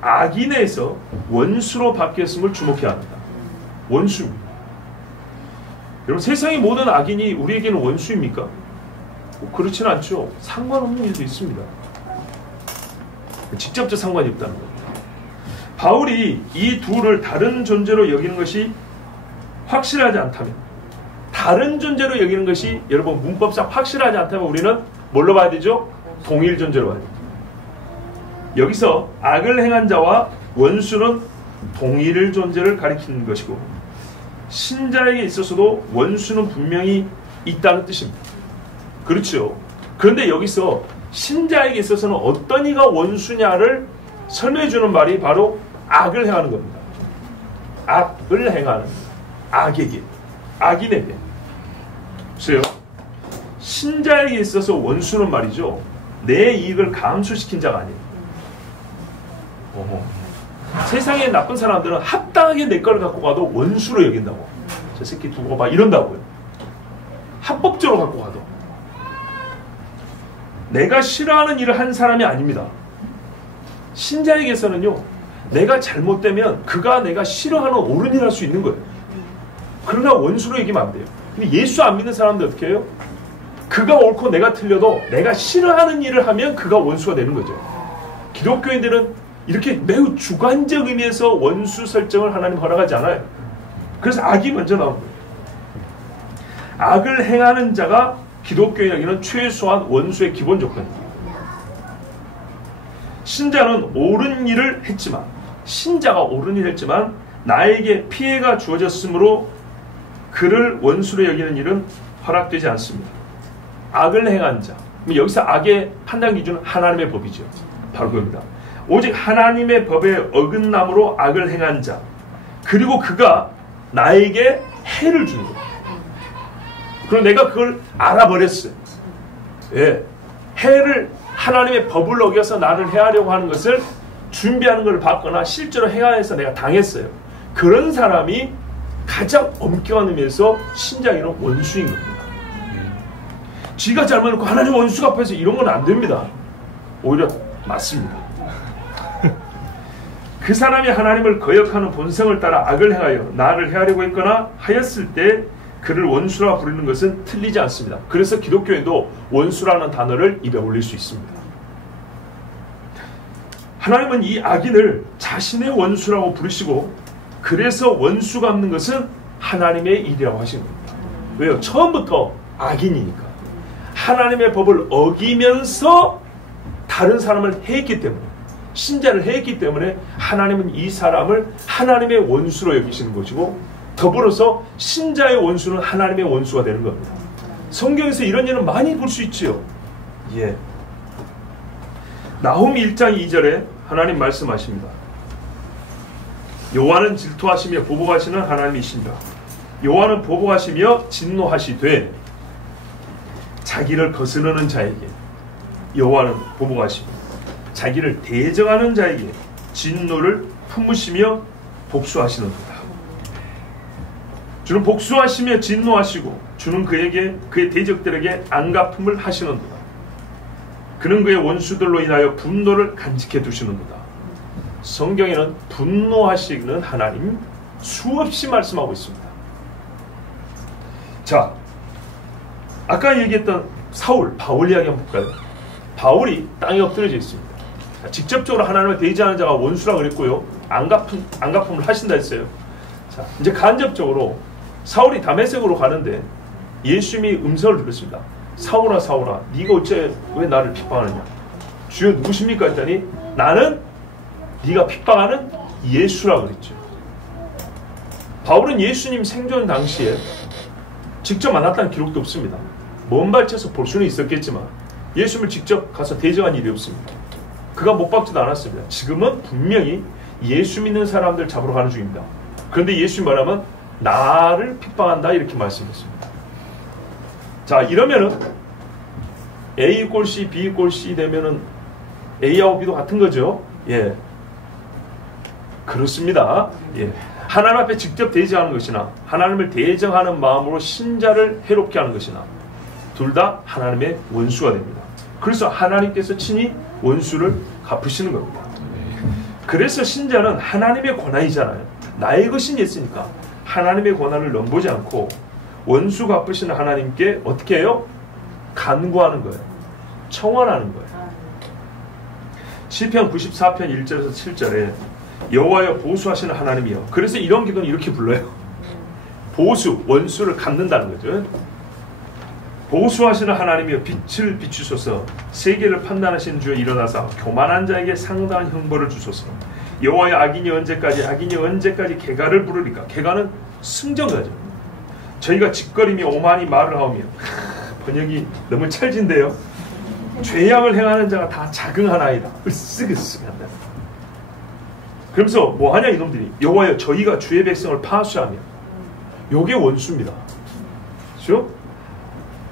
악인에서 원수로 바뀌었음을 주목해야 합니다. 원수입니다. 여러분, 세상의 모든 악인이 우리에게는 원수입니까? 그렇지는 않죠. 상관없는 일도 있습니다. 직접적 상관이 없다는 겁니다. 바울이 이 둘을 다른 존재로 여기는 것이 확실하지 않다면, 다른 존재로 여기는 것이 여러분 문법상 확실하지 않다면 우리는 뭘로 봐야 되죠? 동일 존재로 봐야 됩니다. 여기서 악을 행한 자와 원수는 동일 존재를 가리키는 것이고, 신자에게 있어서도 원수는 분명히 있다는 뜻입니다. 그렇죠. 그런데 여기서 신자에게 있어서는 어떤 이가 원수냐를 설명해 주는 말이 바로 악을 행하는 겁니다. 악을 행하는, 악에게, 악인에게. 보세요. 신자에게 있어서 원수는 말이죠, 내 이익을 감수시킨 자가 아니에요. 세상에 나쁜 사람들은 합당하게 내 걸 갖고 가도 원수로 여긴다고. 저 새끼 두고 봐 이런다고요. 합법적으로 갖고 가도. 내가 싫어하는 일을 한 사람이 아닙니다. 신자에게서는요, 내가 잘못되면 그가 내가 싫어하는 옳은 일을 할 수 있는 거예요. 그러나 원수로 여기면 안 돼요. 근데 예수 안 믿는 사람들 어떻게 해요? 그가 옳고 내가 틀려도 내가 싫어하는 일을 하면 그가 원수가 되는 거죠. 기독교인들은 이렇게 매우 주관적 의미에서 원수 설정을 하나님 허락하지 않아요. 그래서 악이 먼저 나온 거예요. 악을 행하는 자가 기독교인에게는 최소한 원수의 기본 조건입니다. 신자는 옳은 일을 했지만, 신자가 옳은 일을 했지만 나에게 피해가 주어졌으므로 그를 원수로 여기는 일은 허락되지 않습니다. 악을 행한 자, 여기서 악의 판단 기준은 하나님의 법이죠. 바로 그겁니다. 오직 하나님의 법에 어긋남으로 악을 행한 자, 그리고 그가 나에게 해를 주는 거예요. 그럼 내가 그걸 알아버렸어요. 예. 해를, 하나님의 법을 어겨서 나를 해하려고 하는 것을 준비하는 걸 봤거나 실제로 행하여서 내가 당했어요. 그런 사람이 가장 엄격한 의미에서 신자에게는 원수인 겁니다. 지가 잘못해놓고 하나님 원수가 앞에서 이런 건 안 됩니다. 오히려 맞습니다. 그 사람이 하나님을 거역하는 본성을 따라 악을 행하여 나를 해하려고 했거나 하였을 때 그를 원수라 부르는 것은 틀리지 않습니다. 그래서 기독교에도 원수라는 단어를 입에 올릴 수 있습니다. 하나님은 이 악인을 자신의 원수라고 부르시고, 그래서 원수 갚는 것은 하나님의 일이라고 하신 겁니다. 왜요? 처음부터 악인이니까. 하나님의 법을 어기면서 다른 사람을 해했기 때문에, 신자를 해했기 때문에 하나님은 이 사람을 하나님의 원수로 여기시는 것이고, 더불어서 신자의 원수는 하나님의 원수가 되는 겁니다. 성경에서 이런 일은 많이 볼 수 있지요. 예. 나훔 1장 2절에 하나님 말씀하십니다. 여호와는 질투하시며 보복하시는 하나님이시니라. 여호와는 보복하시며 진노하시되 자기를 거스르는 자에게 여호와는 보복하시며 자기를 대적하는 자에게 진노를 품으시며 복수하시는도다. 주는 복수하시며 진노하시고 주는 그에게 그의 대적들에게 안갚음을 하시는도다. 그는 그의 원수들로 인하여 분노를 간직해 두시는도다. 성경에는 분노하시는 하나님 수없이 말씀하고 있습니다. 자, 아까 얘기했던 사울, 바울 이야기 한번 볼까요? 바울이 땅에 엎드려져 있습니다. 직접적으로 하나님을 대지하는 자가 원수라 그랬고요. 안갚음을 하신다 했어요. 자, 이제 간접적으로 사울이 다메섹으로 가는데 예수님이 음성을 들었습니다. 사울아 사울아, 네가 어째 왜 나를 핍박하느냐? 주여 누구십니까? 했더니 나는 네가 핍박하는 예수라 그랬죠. 바울은 예수님 생존 당시에 직접 만났다는 기록도 없습니다. 먼 발치에서 볼 수는 있었겠지만 예수님을 직접 가서 대적한 일이 없습니다. 그가 못 박지도 않았습니다. 지금은 분명히 예수 믿는 사람들 잡으러 가는 중입니다. 그런데 예수님 말하면 나를 핍박한다 이렇게 말씀했습니다. 자, 이러면은 A 꼴 C, B 꼴 C 되면은 A하고 B도 같은 거죠. 예, 그렇습니다. 예, 하나님 앞에 직접 대적하는 것이나 하나님을 대적하는 마음으로 신자를 해롭게 하는 것이나 둘 다 하나님의 원수가 됩니다. 그래서 하나님께서 친히 원수를 갚으시는 겁니다. 그래서 신자는 하나님의 권한이잖아요. 나의 것이 있으니까 하나님의 권한을 넘보지 않고 원수 갚으시는 하나님께 어떻게 해요? 간구하는 거예요. 청원하는 거예요. 시편 94편 1절에서 7절에 여호와여 보수하시는 하나님이여. 그래서 이런 기도는 이렇게 불러요. 보수, 원수를 갚는다는 거죠. 보수하시는 하나님이여 빛을 비추소서. 세계를 판단하시는 주여 일어나사 교만한 자에게 상당한 형벌을 주소서. 여호와의 악인이 언제까지 개가를 부르리까? 개가는 승전가죠. 저희가 짓거리며 오만히 말을 하오며, 번역이 너무 찰진데요. 죄악을 행하는 자가 다 자긍하나이다. 으쓱으쓱한다. 그러면서 뭐하냐 이놈들이. 여호와여 저희가 주의 백성을 파수하며. 요게 원수입니다. 그렇죠?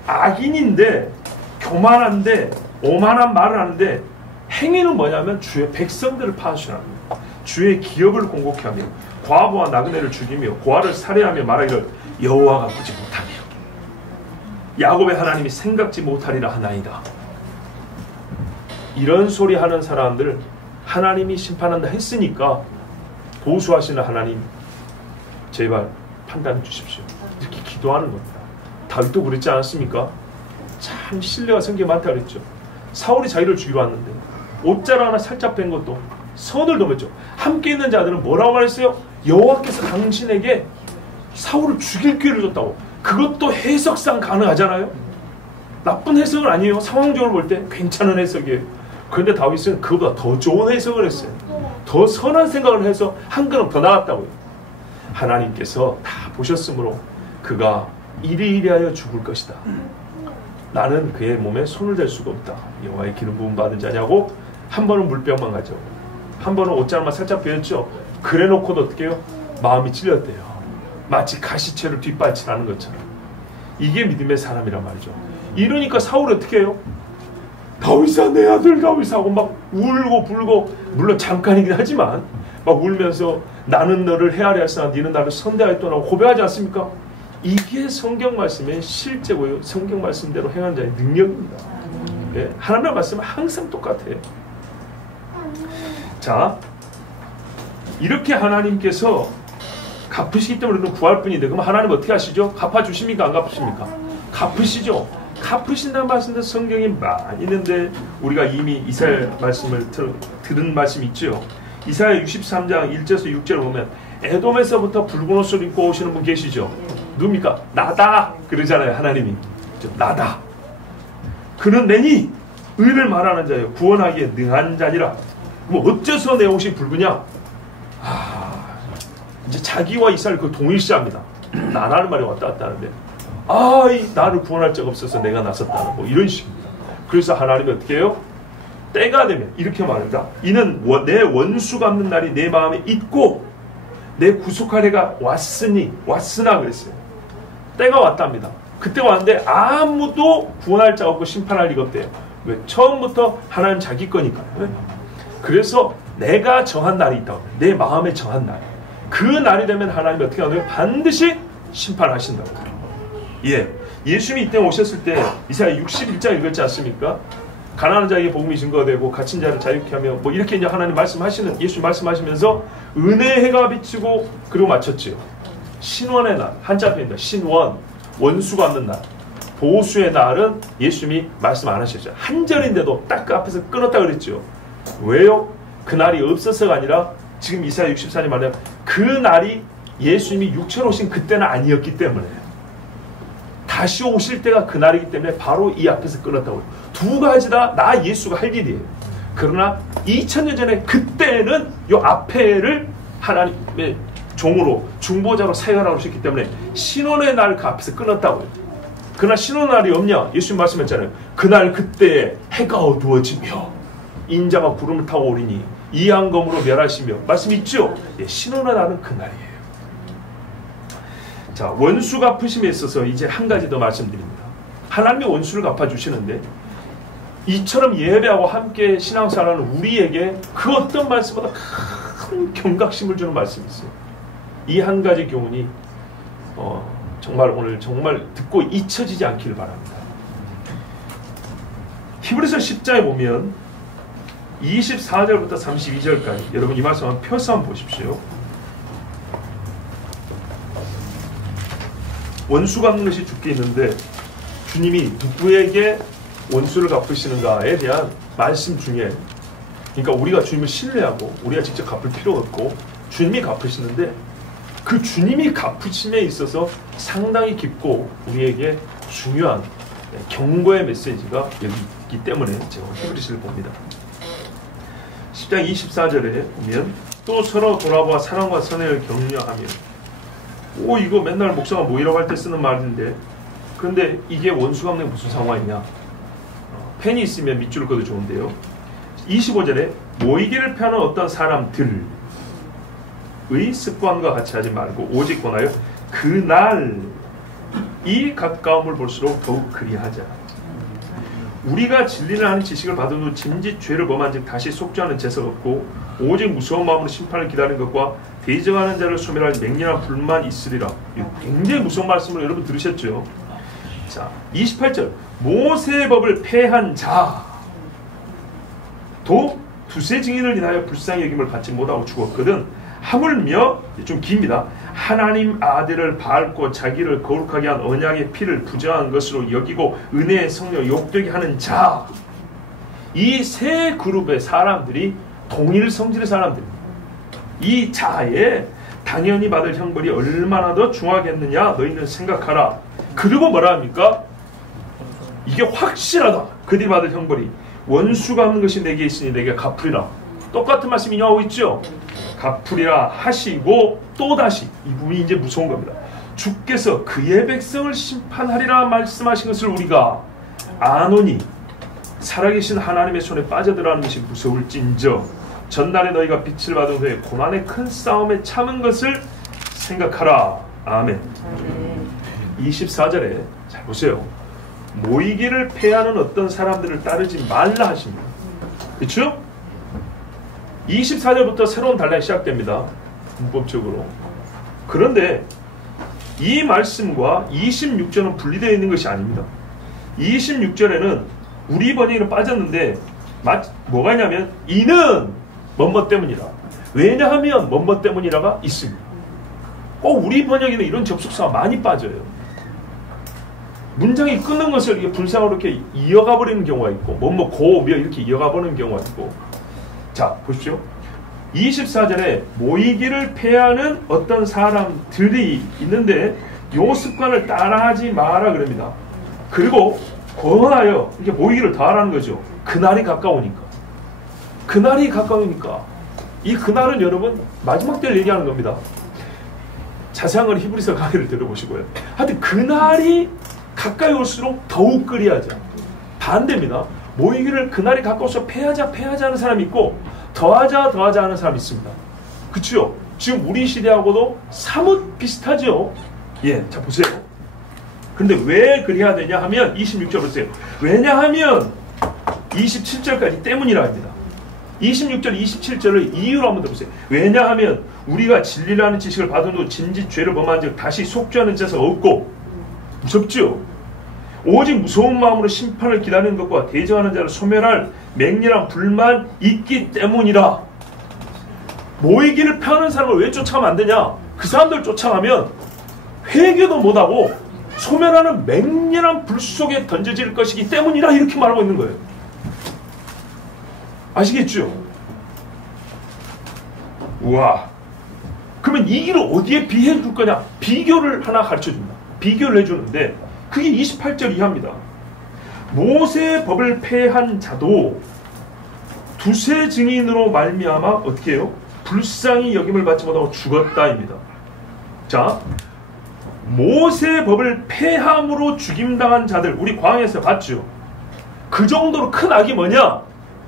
악인인데 교만한데 오만한 말을 하는데 행위는 뭐냐면 주의 백성들을 파수하는 거예요. 주의 기업을 공고케 하며 과부와 나그네를 죽이며 고아를 살해하며 말하기를 여호와가 보지 못하며 야곱의 하나님이 생각지 못하리라 하나이다. 이런 소리 하는 사람들 하나님이 심판한다 했으니까 보수하시는 하나님 제발 판단해 주십시오. 이렇게 기도하는 겁니다. 다윗도 그랬지 않았습니까? 참 신뢰가 성경에 많다 그랬죠. 사울이 자기를 죽이러 왔는데 옷자락 하나 살짝 뺀 것도 선을 넘었죠. 함께 있는 자들은 뭐라고 말했어요? 여호와께서 당신에게 사울을 죽일 기회를 줬다고. 그것도 해석상 가능하잖아요. 나쁜 해석은 아니에요. 상황적으로 볼 때 괜찮은 해석이에요. 그런데 다윗은 그보다 더 좋은 해석을 했어요. 더 선한 생각을 해서 한 걸음 더 나갔다고요. 하나님께서 다 보셨으므로 그가 이리이리하여 죽을 것이다. 나는 그의 몸에 손을 댈 수가 없다. 여호와의 기름 부음 받은 자냐고. 한 번은 물병만 가져, 한 번은 옷자락만 살짝 베었죠. 그래 놓고도 어떻게 해요? 마음이 찔렸대요. 마치 가시채를 뒷받침하는 것처럼. 이게 믿음의 사람이란 말이죠. 이러니까 사울이 어떻게 해요? 다윗아 내 아들 다윗하고 막 울고 불고, 물론 잠깐이긴 하지만 막 울면서 나는 너를 헤아려하사 너는 나를 선대하였더라고 고백하지 않습니까? 이게 성경 말씀의 실제고요. 성경 말씀대로 행하는 자의 능력입니다. 예, 하나님의 말씀은 항상 똑같아요. 자, 이렇게 하나님께서 갚으시기 때문에 우리는 구할 뿐인데, 그럼 하나님 어떻게 하시죠? 갚아주십니까? 안 갚으십니까? 갚으시죠. 갚으신다는 말씀도 성경에 많이 있는데, 우리가 이미 이사야 말씀을 들은 말씀이 있죠. 이사야 63장 1절에서 6절을 보면 에돔에서부터 붉은 옷을 입고 오시는 분 계시죠. 누굽니까? 나다 그러잖아요. 하나님이 나다. 그는 내니 의를 말하는 자요 구원하기에 능한 자니라. 뭐 어째서 내 옷이 붉으냐? 이제 자기와 이사를 그 동일시합니다. 나라는 말이 왔다 갔다 하는데, 이 나를 구원할 자가 없어서 내가 나섰다는 뭐 이런 식입니다. 그래서 하나님이 어떻게 해요? 때가 되면 이렇게 말합니다. 이는 내 원수 갚는 날이 내 마음에 있고 내 구속할 해가 왔으나 그랬어요. 때가 왔답니다. 그때 왔는데 아무도 구원할 자 없고 심판할 리가 없대요. 왜? 처음부터 하나님 자기 거니까요. 그래서 내가 정한 날이 있다고. 내 마음에 정한 날. 그 날이 되면 하나님이 어떻게 하냐면 반드시 심판하신다고. 예수님이 이때 오셨을 때 이사야 61장 읽었지 않습니까? 가난한 자에게 복음이 증거되고 갇힌 자를 자유케 하며 뭐 이렇게 이제 하나님 말씀하시는, 예수 말씀하시면서 은혜의 해가 비치고 그리고 마쳤지요. 신원의 날, 한자표입니다. 신원, 원수 갚는 날. 보수의 날은 예수님이 말씀 안 하셨죠. 한 절인데도 딱 그 앞에서 끊었다 그랬죠. 왜요? 그 날이 없어서가 아니라 지금 이사야 64장 말하면 그 날이 예수님이 육체로 오신 그때는 아니었기 때문에, 다시 오실 때가 그 날이기 때문에 바로 이 앞에서 끊었다고요. 두 가지 다 나 예수가 할 일이에요. 그러나 2000년 전에 그때는 이 앞에를 하나님의 종으로 중보자로 사용하라고 하셨기 때문에 신원의 날 그 앞에서 끊었다고요. 그러나 신원의 날이 없냐? 예수님 말씀했잖아요. 그날 그때 해가 어두워지며 인자가 구름을 타고 오리니 이양검으로 멸하시며 말씀 있죠? 신원의 날은 그날이에요. 자, 원수 갚으심에 있어서 이제 한 가지 더 말씀드립니다. 하나님이 원수를 갚아주시는데 이처럼 예배하고 함께 신앙생활하는 우리에게 그 어떤 말씀보다 큰 경각심을 주는 말씀이 있어요. 이 한 가지 교훈이 정말 오늘 정말 듣고 잊혀지지 않기를 바랍니다. 히브리서 10장에 보면 24절부터 32절까지 여러분 이 말씀 한번 펴서 한번 보십시오. 원수 갚는 것이 죽게 있는데 주님이 누구에게 원수를 갚으시는가에 대한 말씀 중에, 그러니까 우리가 주님을 신뢰하고 우리가 직접 갚을 필요가 없고 주님이 갚으시는데 그 주님이 갚으심에 있어서 상당히 깊고 우리에게 중요한 경고의 메시지가 여기 있기 때문에 제가 히브리서를 봅니다. 10장 24절에 보면 또 서로 돌아보아 사랑과 선행을 격려하며, 이거 맨날 목사가 모이라고 할 때 쓰는 말인데, 그런데 이게 원수 갚는 게 무슨 상황이냐? 펜이 있으면 밑줄을 그어도 좋은데요. 25절에 모이기를 펴는 어떤 사람들의 습관과 같이 하지 말고 오직 권하여 그날 이 가까움을 볼수록 더욱 그리하자. 우리가 진리를 아는 지식을 받은 후 짐짓 죄를 범한 즉 다시 속죄하는 재사가 없고 오직 무서운 마음으로 심판을 기다리는 것과 대적하는 자를 소멸할 맹렬한 불만 있으리라. 굉장히 무서운 말씀을 여러분 들으셨죠? 자, 28절 모세의 법을 폐한 자도 두세 증인을 인하여 불쌍히 여김을 받지 못하고 죽었거든. 하물며 좀 깁니다. 하나님 아들을 밟고 자기를 거룩하게 한 언약의 피를 부정한 것으로 여기고 은혜의 성령 욕되게 하는 자, 이 세 그룹의 사람들이 동일 성질의 사람들입니다. 이 자에 당연히 받을 형벌이 얼마나 더 중하겠느냐 너희는 생각하라. 그리고 뭐라 합니까? 이게 확실하다. 그들이 받을 형벌이 원수 갚는 것이 내게 있으니 내게 갚으리라. 똑같은 말씀 인용하고 있죠. 갚으리라 하시고 또다시 이 부분이 이제 무서운 겁니다. 주께서 그의 백성을 심판하리라 말씀하신 것을 우리가 아노니 살아계신 하나님의 손에 빠져들어가는 것이 무서울진저 전날에 너희가 빛을 받은 후에 고난의 큰 싸움에 참은 것을 생각하라. 아멘. 24절에 잘 보세요. 모이기를 패하는 어떤 사람들을 따르지 말라 하십니다. 그렇죠? 24절부터 새로운 단락이 시작됩니다. 문법적으로. 그런데 이 말씀과 26절은 분리되어 있는 것이 아닙니다. 26절에는 우리 번역에는 빠졌는데 뭐가 있냐면 이는 뭐뭐 때문이라. 왜냐하면 뭐뭐 때문이라가 있습니다. 우리 번역에는 이런 접속사가 많이 빠져요. 문장이 끊는 것을 이게 불상으로 이렇게 이어가 버리는 경우가 있고, 고며 이렇게 이어가 버리는 경우가 있고. 자, 보십시오. 24절에 모이기를 패하는 어떤 사람들이 있는데 요 습관을 따라하지 마라 그럽니다. 그리고 권하여 이렇게 모이기를 더하라는 거죠. 그날이 가까우니까. 그날이 가까우니까. 이 그날은 여러분 마지막 때를 얘기하는 겁니다. 자세한 건 히브리서 강의를 들어보시고요. 하여튼 그날이 가까이 올수록 더욱 그리하자. 반대입니다. 모이기를 그날이 가까워서 패하자 하는 사람이 있고 더하자 하는 사람이 있습니다. 그치요? 지금 우리 시대하고도 사뭇 비슷하죠? 예, 자 보세요. 근데 왜 그래야 되냐 하면 26절 보세요. 왜냐하면 27절까지 때문이라 합니다. 26절, 27절을 이유로 한번 들어보세요. 왜냐하면 우리가 진리라는 지식을 받은 후 짐짓 죄를 범한 즉 다시 속죄하는 자가 없고, 무섭죠? 오직 무서운 마음으로 심판을 기다리는 것과 대적하는 자를 소멸할 맹렬한 불만 있기 때문이라. 모이기를 펴는 사람을 왜 쫓아가면 안 되냐? 그 사람들 쫓아가면 회개도 못하고 소멸하는 맹렬한 불 속에 던져질 것이기 때문이라 이렇게 말하고 있는 거예요. 아시겠죠? 우와. 그러면 이 길을 어디에 비해 줄 거냐? 비교를 하나 가르쳐 줍니다. 비교를 해주는데 그게 28절 이하입니다. 모세의 법을 폐한 자도 두세 증인으로 말미암아 어떻게 해요? 불쌍히 여김을 받지 못하고 죽었다입니다. 자, 모세의 법을 폐함으로 죽임당한 자들 우리 광야에서 봤죠? 그 정도로 큰 악이 뭐냐?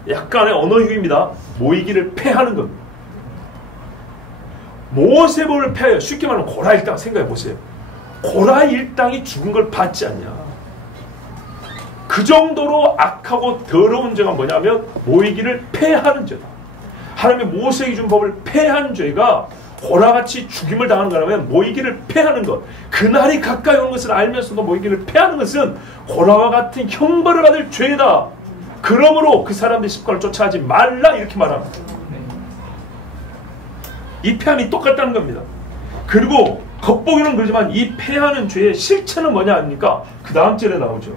약간의 언어유입니다. 모이기를 폐하는 겁니다. 모세의 법을 폐하여 쉽게 말하면 고라 일당 생각해 보세요. 고라 일당이 죽은 걸 봤지 않냐? 그 정도로 악하고 더러운 죄가 뭐냐면 모이기를 폐하는 죄다. 하나님의 모세에게 준 법을 폐한 죄가 고라같이 죽임을 당하는 거라면 모이기를 폐하는 것, 그날이 가까이 온 것을 알면서도 모이기를 폐하는 것은 고라와 같은 형벌을 받을 죄다. 그러므로 그 사람들의 습관을 쫓아하지 말라 이렇게 말합니다. 이 폐함이 똑같다는 겁니다. 그리고 겉보기는 그러지만 이 폐하는 죄의 실체는 뭐냐 합니까? 그 다음 절에 나오죠.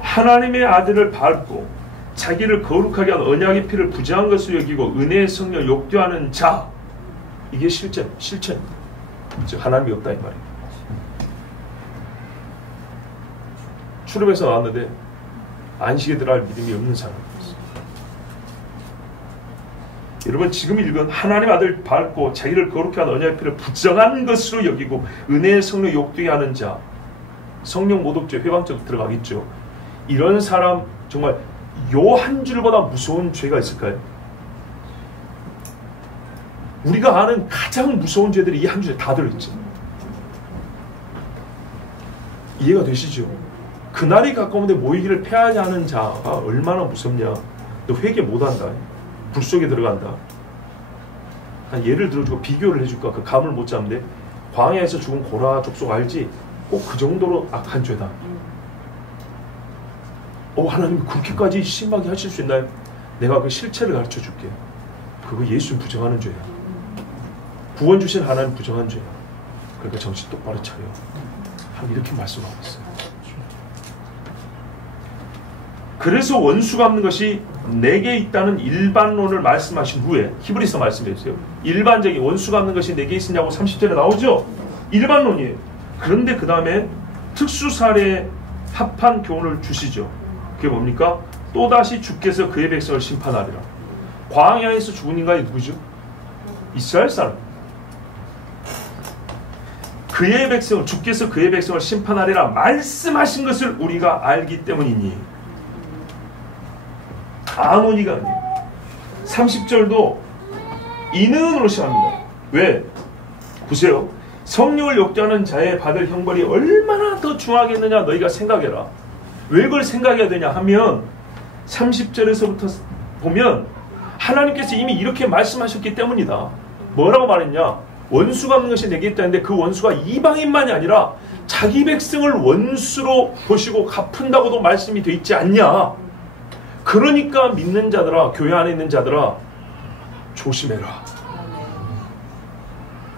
하나님의 아들을 밟고 자기를 거룩하게 한 언약의 피를 부정한 것으로 여기고 은혜의 성령 욕되하는 자, 이게 실체입니다. 즉 하나님이 없다 이 말이에요. 출애굽에서 나왔는데 안식에 들어갈 믿음이 없는 사람이었어요. 여러분 지금 읽은 하나님의 아들 밟고 자기를 거룩하게 한 언약의 피를 부정한 것으로 여기고 은혜의 성령 욕되게 하는 자, 성령 모독죄 회방적 들어가겠죠. 이런 사람 정말 요 한 줄보다 무서운 죄가 있을까요? 우리가 아는 가장 무서운 죄들이 이 한 줄에 다 들어있죠. 이해가 되시죠? 그날이 가까운데 모이기를 폐하지 않은 자가 얼마나 무섭냐. 너 회개 못한다. 불 속에 들어간다. 한 예를 들어주고 비교를 해줄까? 그 감을 못 잡는데 광야에서 죽은 고라 족속 알지? 꼭 그 정도로 악한 죄다. 하나님 그렇게까지 심하게 하실 수 있나요? 내가 그 실체를 가르쳐 줄게. 그거 예수 부정하는 죄야. 구원 주신 하나님 부정한 죄야. 그러니까 정신 똑바로 차려. 이렇게 말씀하고 있어요. 그래서 원수 갚는 것이 내게 있다는 일반론을 말씀하신 후에 히브리서 말씀해 주세요. 일반적인 원수 갚는 것이 내게 있으냐고 30절에 나오죠? 일반론이에요. 그런데 그 다음에 특수 사례에 합한 교훈을 주시죠. 그게 뭡니까? 또다시 주께서 그의 백성을 심판하리라. 광야에서 죽은 인간이 누구죠? 이스라엘 사람. 그의 백성을, 주께서 그의 백성을 심판하리라 말씀하신 것을 우리가 알기 때문이니. 아모니가 아니에요. 30절도 이는으로 시작합니다. 왜? 보세요. 성령을 욕되하는 자의 받을 형벌이 얼마나 더 중하겠느냐 너희가 생각해라. 왜 그걸 생각해야 되냐 하면 30절에서부터 보면 하나님께서 이미 이렇게 말씀하셨기 때문이다. 뭐라고 말했냐? 원수 갚는 것이 내게 있다는데 그 원수가 이방인만이 아니라 자기 백성을 원수로 보시고 갚은다고도 말씀이 돼 있지 않냐. 그러니까 믿는 자들아, 교회 안에 있는 자들아 조심해라.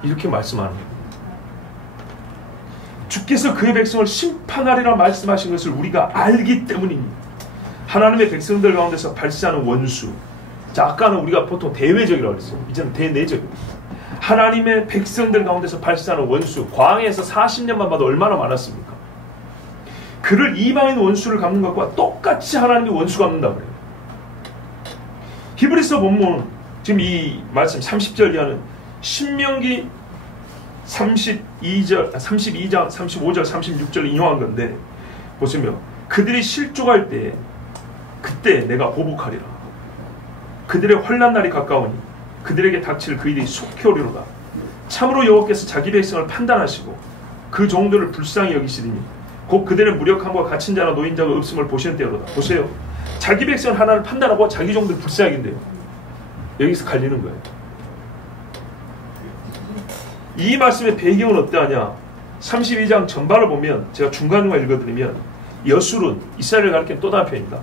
이렇게 말씀하는 거예요. 주께서 그의 백성을 심판하리라 말씀하신 것을 우리가 알기 때문입니다. 하나님의 백성들 가운데서 발생하는 원수. 자, 아까는 우리가 보통 대외적이라고 그랬어요. 이제는 대내적입니다. 하나님의 백성들 가운데서 발생하는 원수. 광야에서 40년만 봐도 얼마나 많았습니까? 그를 이방인 원수를 갚는 것과 똑같이 하나님이 원수 갚는다고 그래요. 히브리서 본문 지금 이 말씀 30절 이하는 신명기 32장, 35절, 36절 인용한 건데 보시면 그들이 실족할 때 그때 내가 보복하리라. 그들의 환난 날이 가까우니 그들에게 닥칠 그 일이 속히 오리로다. 참으로 여호와께서 자기 백성을 판단하시고 그 종들을 불쌍히 여기시리니 곧 그들의 무력함과 갇힌 자나 노인자가 없음을 보시는 때로다. 보세요. 자기 백성을 하나를 판단하고 자기 종들 불쌍하긴데요. 여기서 갈리는 거예요. 이 말씀의 배경은 어떠하냐? 32장 전반을 보면 제가 중간중간 읽어드리면 여술은 이스라엘을 가리키는 또 다른 표현입니다.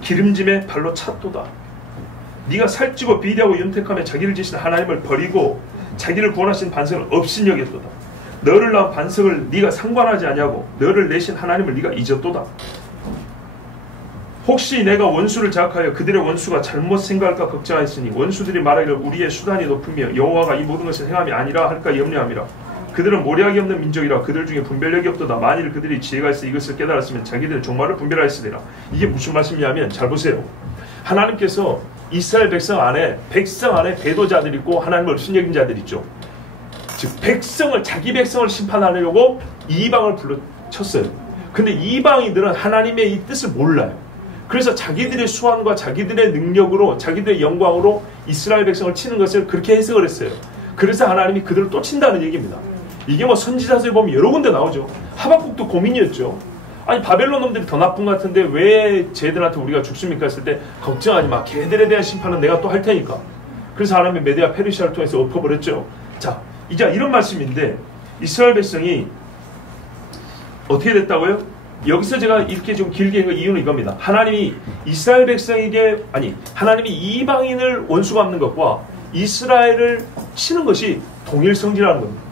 기름짐에 발로 찼도다. 네가 살찌고 비대하고 윤택하며 자기를 지신 하나님을 버리고 자기를 구원하신 반석을 없인 여겼도다. 너를 낳은 반석을 네가 상관하지 아니하고 너를 내신 하나님을 네가 잊었도다. 혹시 내가 원수를 자학하여 그들의 원수가 잘못 생각할까 걱정하였으니 원수들이 말하기를 우리의 수단이 높으며 여호와가 이 모든 것을 행함이 아니라 할까 염려함이라. 그들은 모략이 없는 민족이라 그들 중에 분별력이 없도다. 만일 그들이 지혜가 있어 이것을 깨달았으면 자기들의 종말을 분별하였으리라. 이게 무슨 말씀이냐면 잘 보세요. 하나님께서 이스라엘 백성 안에 배도자들 있고 하나님을 없인 자들 있죠. 즉 백성을 자기 백성을 심판하려고 이방을 불러쳤어요. 근데 이방인들은 하나님의 이 뜻을 몰라요. 그래서 자기들의 수완과 자기들의 능력으로 자기들의 영광으로 이스라엘 백성을 치는 것을 그렇게 해석을 했어요. 그래서 하나님이 그들을 또 친다는 얘기입니다. 이게 뭐 선지자서에 보면 여러 군데 나오죠. 하박국도 고민이었죠. 아니 바벨론 놈들이 더 나쁜 것 같은데 왜 쟤들한테 우리가 죽습니까 했을 때 걱정하지 마. 걔들에 대한 심판은 내가 또 할 테니까. 그래서 하나님이 메대아 페르시아를 통해서 엎어버렸죠. 자, 이제 이런 말씀인데 이스라엘 백성이 어떻게 됐다고요? 여기서 제가 이렇게 좀 길게 읽은 이유는 이겁니다. 하나님이 이스라엘 백성에게 하나님이 이방인을 원수 갚는 것과 이스라엘을 치는 것이 동일성질하는 겁니다.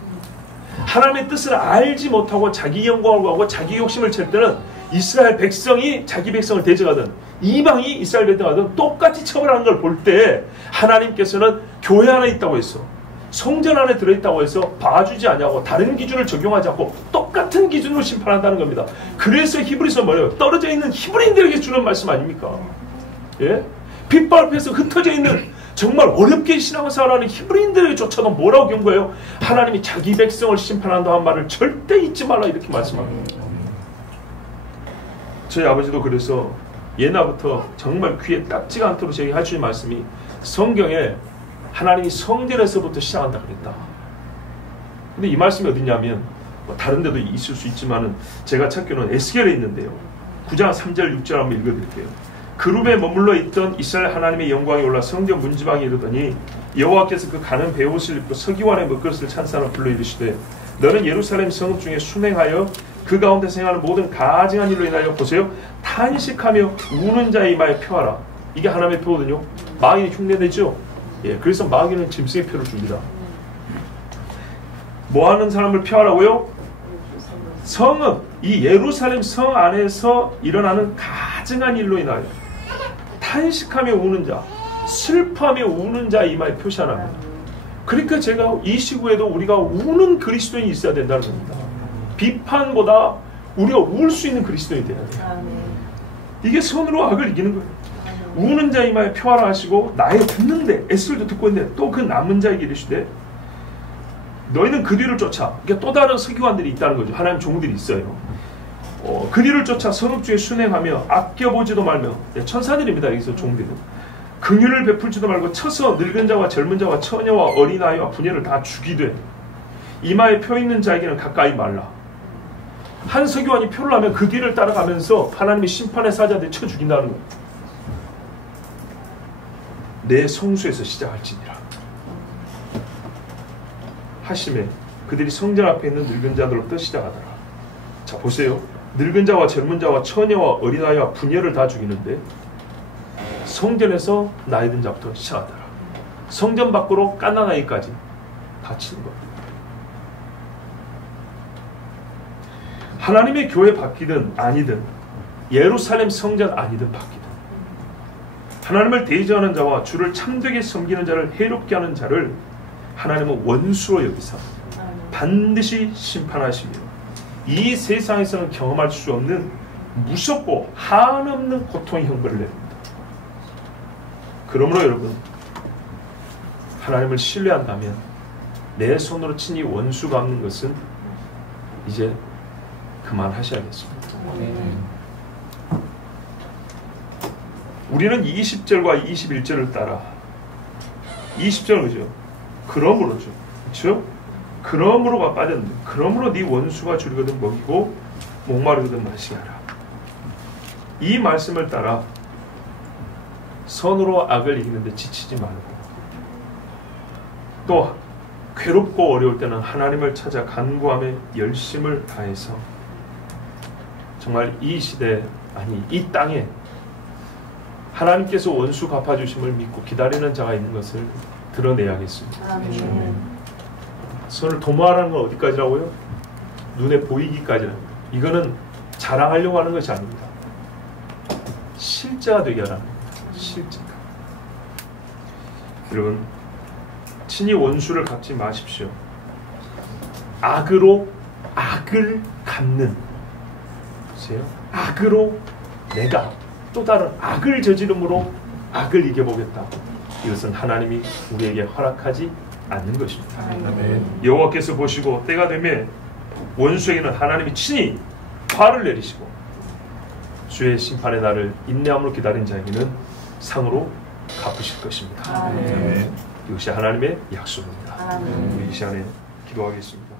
하나님의 뜻을 알지 못하고 자기 영광을 구하고 자기 욕심을 찰 때는 이스라엘 백성이 자기 백성을 대적하든 이방이 이스라엘 백성을 하든 똑같이 처벌하는 걸 볼 때 하나님께서는 교회 안에 있다고 했어. 성전 안에 들어있다고 해서 봐주지 않냐고 다른 기준을 적용하지 않고 똑같은 기준으로 심판한다는 겁니다. 그래서 히브리서 뭐예요? 떨어져 있는 히브리인들에게 주는 말씀 아닙니까? 예? 핏발패에서 흩어져 있는 정말 어렵게 신앙생활하는 히브리인들에게조차도 뭐라고 경고해요? 하나님이 자기 백성을 심판한다는 말을 절대 잊지 말라 이렇게 말씀합니다. 저희 아버지도 그래서 옛날부터 정말 귀에 딱지가 않도록 저에게 하시는 말씀이 성경에 하나님이 성전에서부터 시작한다 그랬다. 근데 이 말씀이 어디냐면 뭐 다른 데도 있을 수 있지만은 제가 찾기로는 에스겔에 있는데요. 9장 3절 6절 한번 읽어드릴게요. 그룹에 머물러 있던 이스라엘 하나님의 영광이 올라 성전 문지방에 이르더니 여호와께서 그 가는 베옷을 입고 서기관의 먹것을 찬 사람을 불러 이르시되 너는 예루살렘 성읍 중에 순행하여 그 가운데서 행하는 모든 가증한 일로 인하여 보세요. 탄식하며 우는 자의 이마에 펴하라. 이게 하나님의 표거든요. 마귀는 흉내내죠. 예, 그래서 마귀는 짐승의 표를 줍니다. 뭐하는 사람을 펴하라고요? 성읍, 이 예루살렘 성 안에서 일어나는 가증한 일로 인하여 탄식하며 우는 자, 슬퍼하며 우는 자 이마에 표시하랍니다. 그러니까 제가 이 시구에도 우리가 우는 그리스도인이 있어야 된다는 겁니다. 비판보다 우리가 울 수 있는 그리스도인이 돼야 돼요. 이게 선으로 악을 이기는 거예요. 우는 자 이마에 표하라 하시고 나의 듣는데 애쓸도 듣고 있는데 또 그 남은 자에게 이르시되 너희는 그 뒤를 쫓아. 그러니까 또 다른 서기관들이 있다는 거죠. 하나님 종들이 있어요. 그 뒤를 쫓아 성읍 중에 순행하며 아껴보지도 말며 천사들입니다. 여기서 종들은 긍휼을 베풀지도 말고 쳐서 늙은 자와 젊은 자와 처녀와 어린아이와 부녀를 다 죽이되 이마에 표 있는 자에게는 가까이 말라. 한 서기관이 표를 하면 그 뒤를 따라가면서 하나님의 심판의 사자들이 쳐 죽인다는 거예요. 내 성수에서 시작할지니라 하심에 그들이 성전 앞에 있는 늙은 자들로부터 시작하더라. 자 보세요. 늙은 자와 젊은 자와 처녀와 어린아이와 부녀를 다 죽이는데 성전에서 나이 든 자부터 시작하더라. 성전 밖으로 갓난아이까지 다 치는 거예요. 하나님의 교회 바뀌든 아니든 예루살렘 성전 아니든 바뀌든 하나님을 대적하는 자와 주를 참되게 섬기는 자를 해롭게 하는 자를 하나님은 원수로 여기사 반드시 심판하시며 이 세상에서는 경험할 수 없는 무섭고 한없는 고통의 형벌을 내립니다. 그러므로 여러분, 하나님을 신뢰한다면 내 손으로 친히 원수 갚는 것은 이제 그만하셔야겠습니다. 우리는 20절과 21절을 따라 20절은 그죠? 그러므로죠. 그렇죠? 그러므로가 빠졌는데 그러므로 네 원수가 줄이거든 먹이고 목마르거든 마시게 하라. 이 말씀을 따라 선으로 악을 이기는데 지치지 말고 또 괴롭고 어려울 때는 하나님을 찾아 간구함에 열심을 다해서 정말 이 시대 아니 이 땅에 하나님께서 원수 갚아주심을 믿고 기다리는 자가 있는 것을 드러내야겠습니다. 선을 도모하라는 건 어디까지라고요? 눈에 보이기까지랍니다. 이거는 자랑하려고 하는 것이 아닙니다. 실제가 되게 하라는 겁니다. 실제가. 여러분, 친히 원수를 갚지 마십시오. 악으로 악을 갚는, 보세요. 악으로 내가 또 다른 악을 저지름으로 악을 이겨보겠다. 이것은 하나님이 우리에게 허락하지 않는 것입니다. 여호와께서 보시고 때가 되면 원수에게는 하나님이 친히 화를 내리시고 주의 심판의 날을 인내함으로 기다린 자에게는 상으로 갚으실 것입니다. 이것이 하나님의 약속입니다. 우리 이 시간에 기도하겠습니다.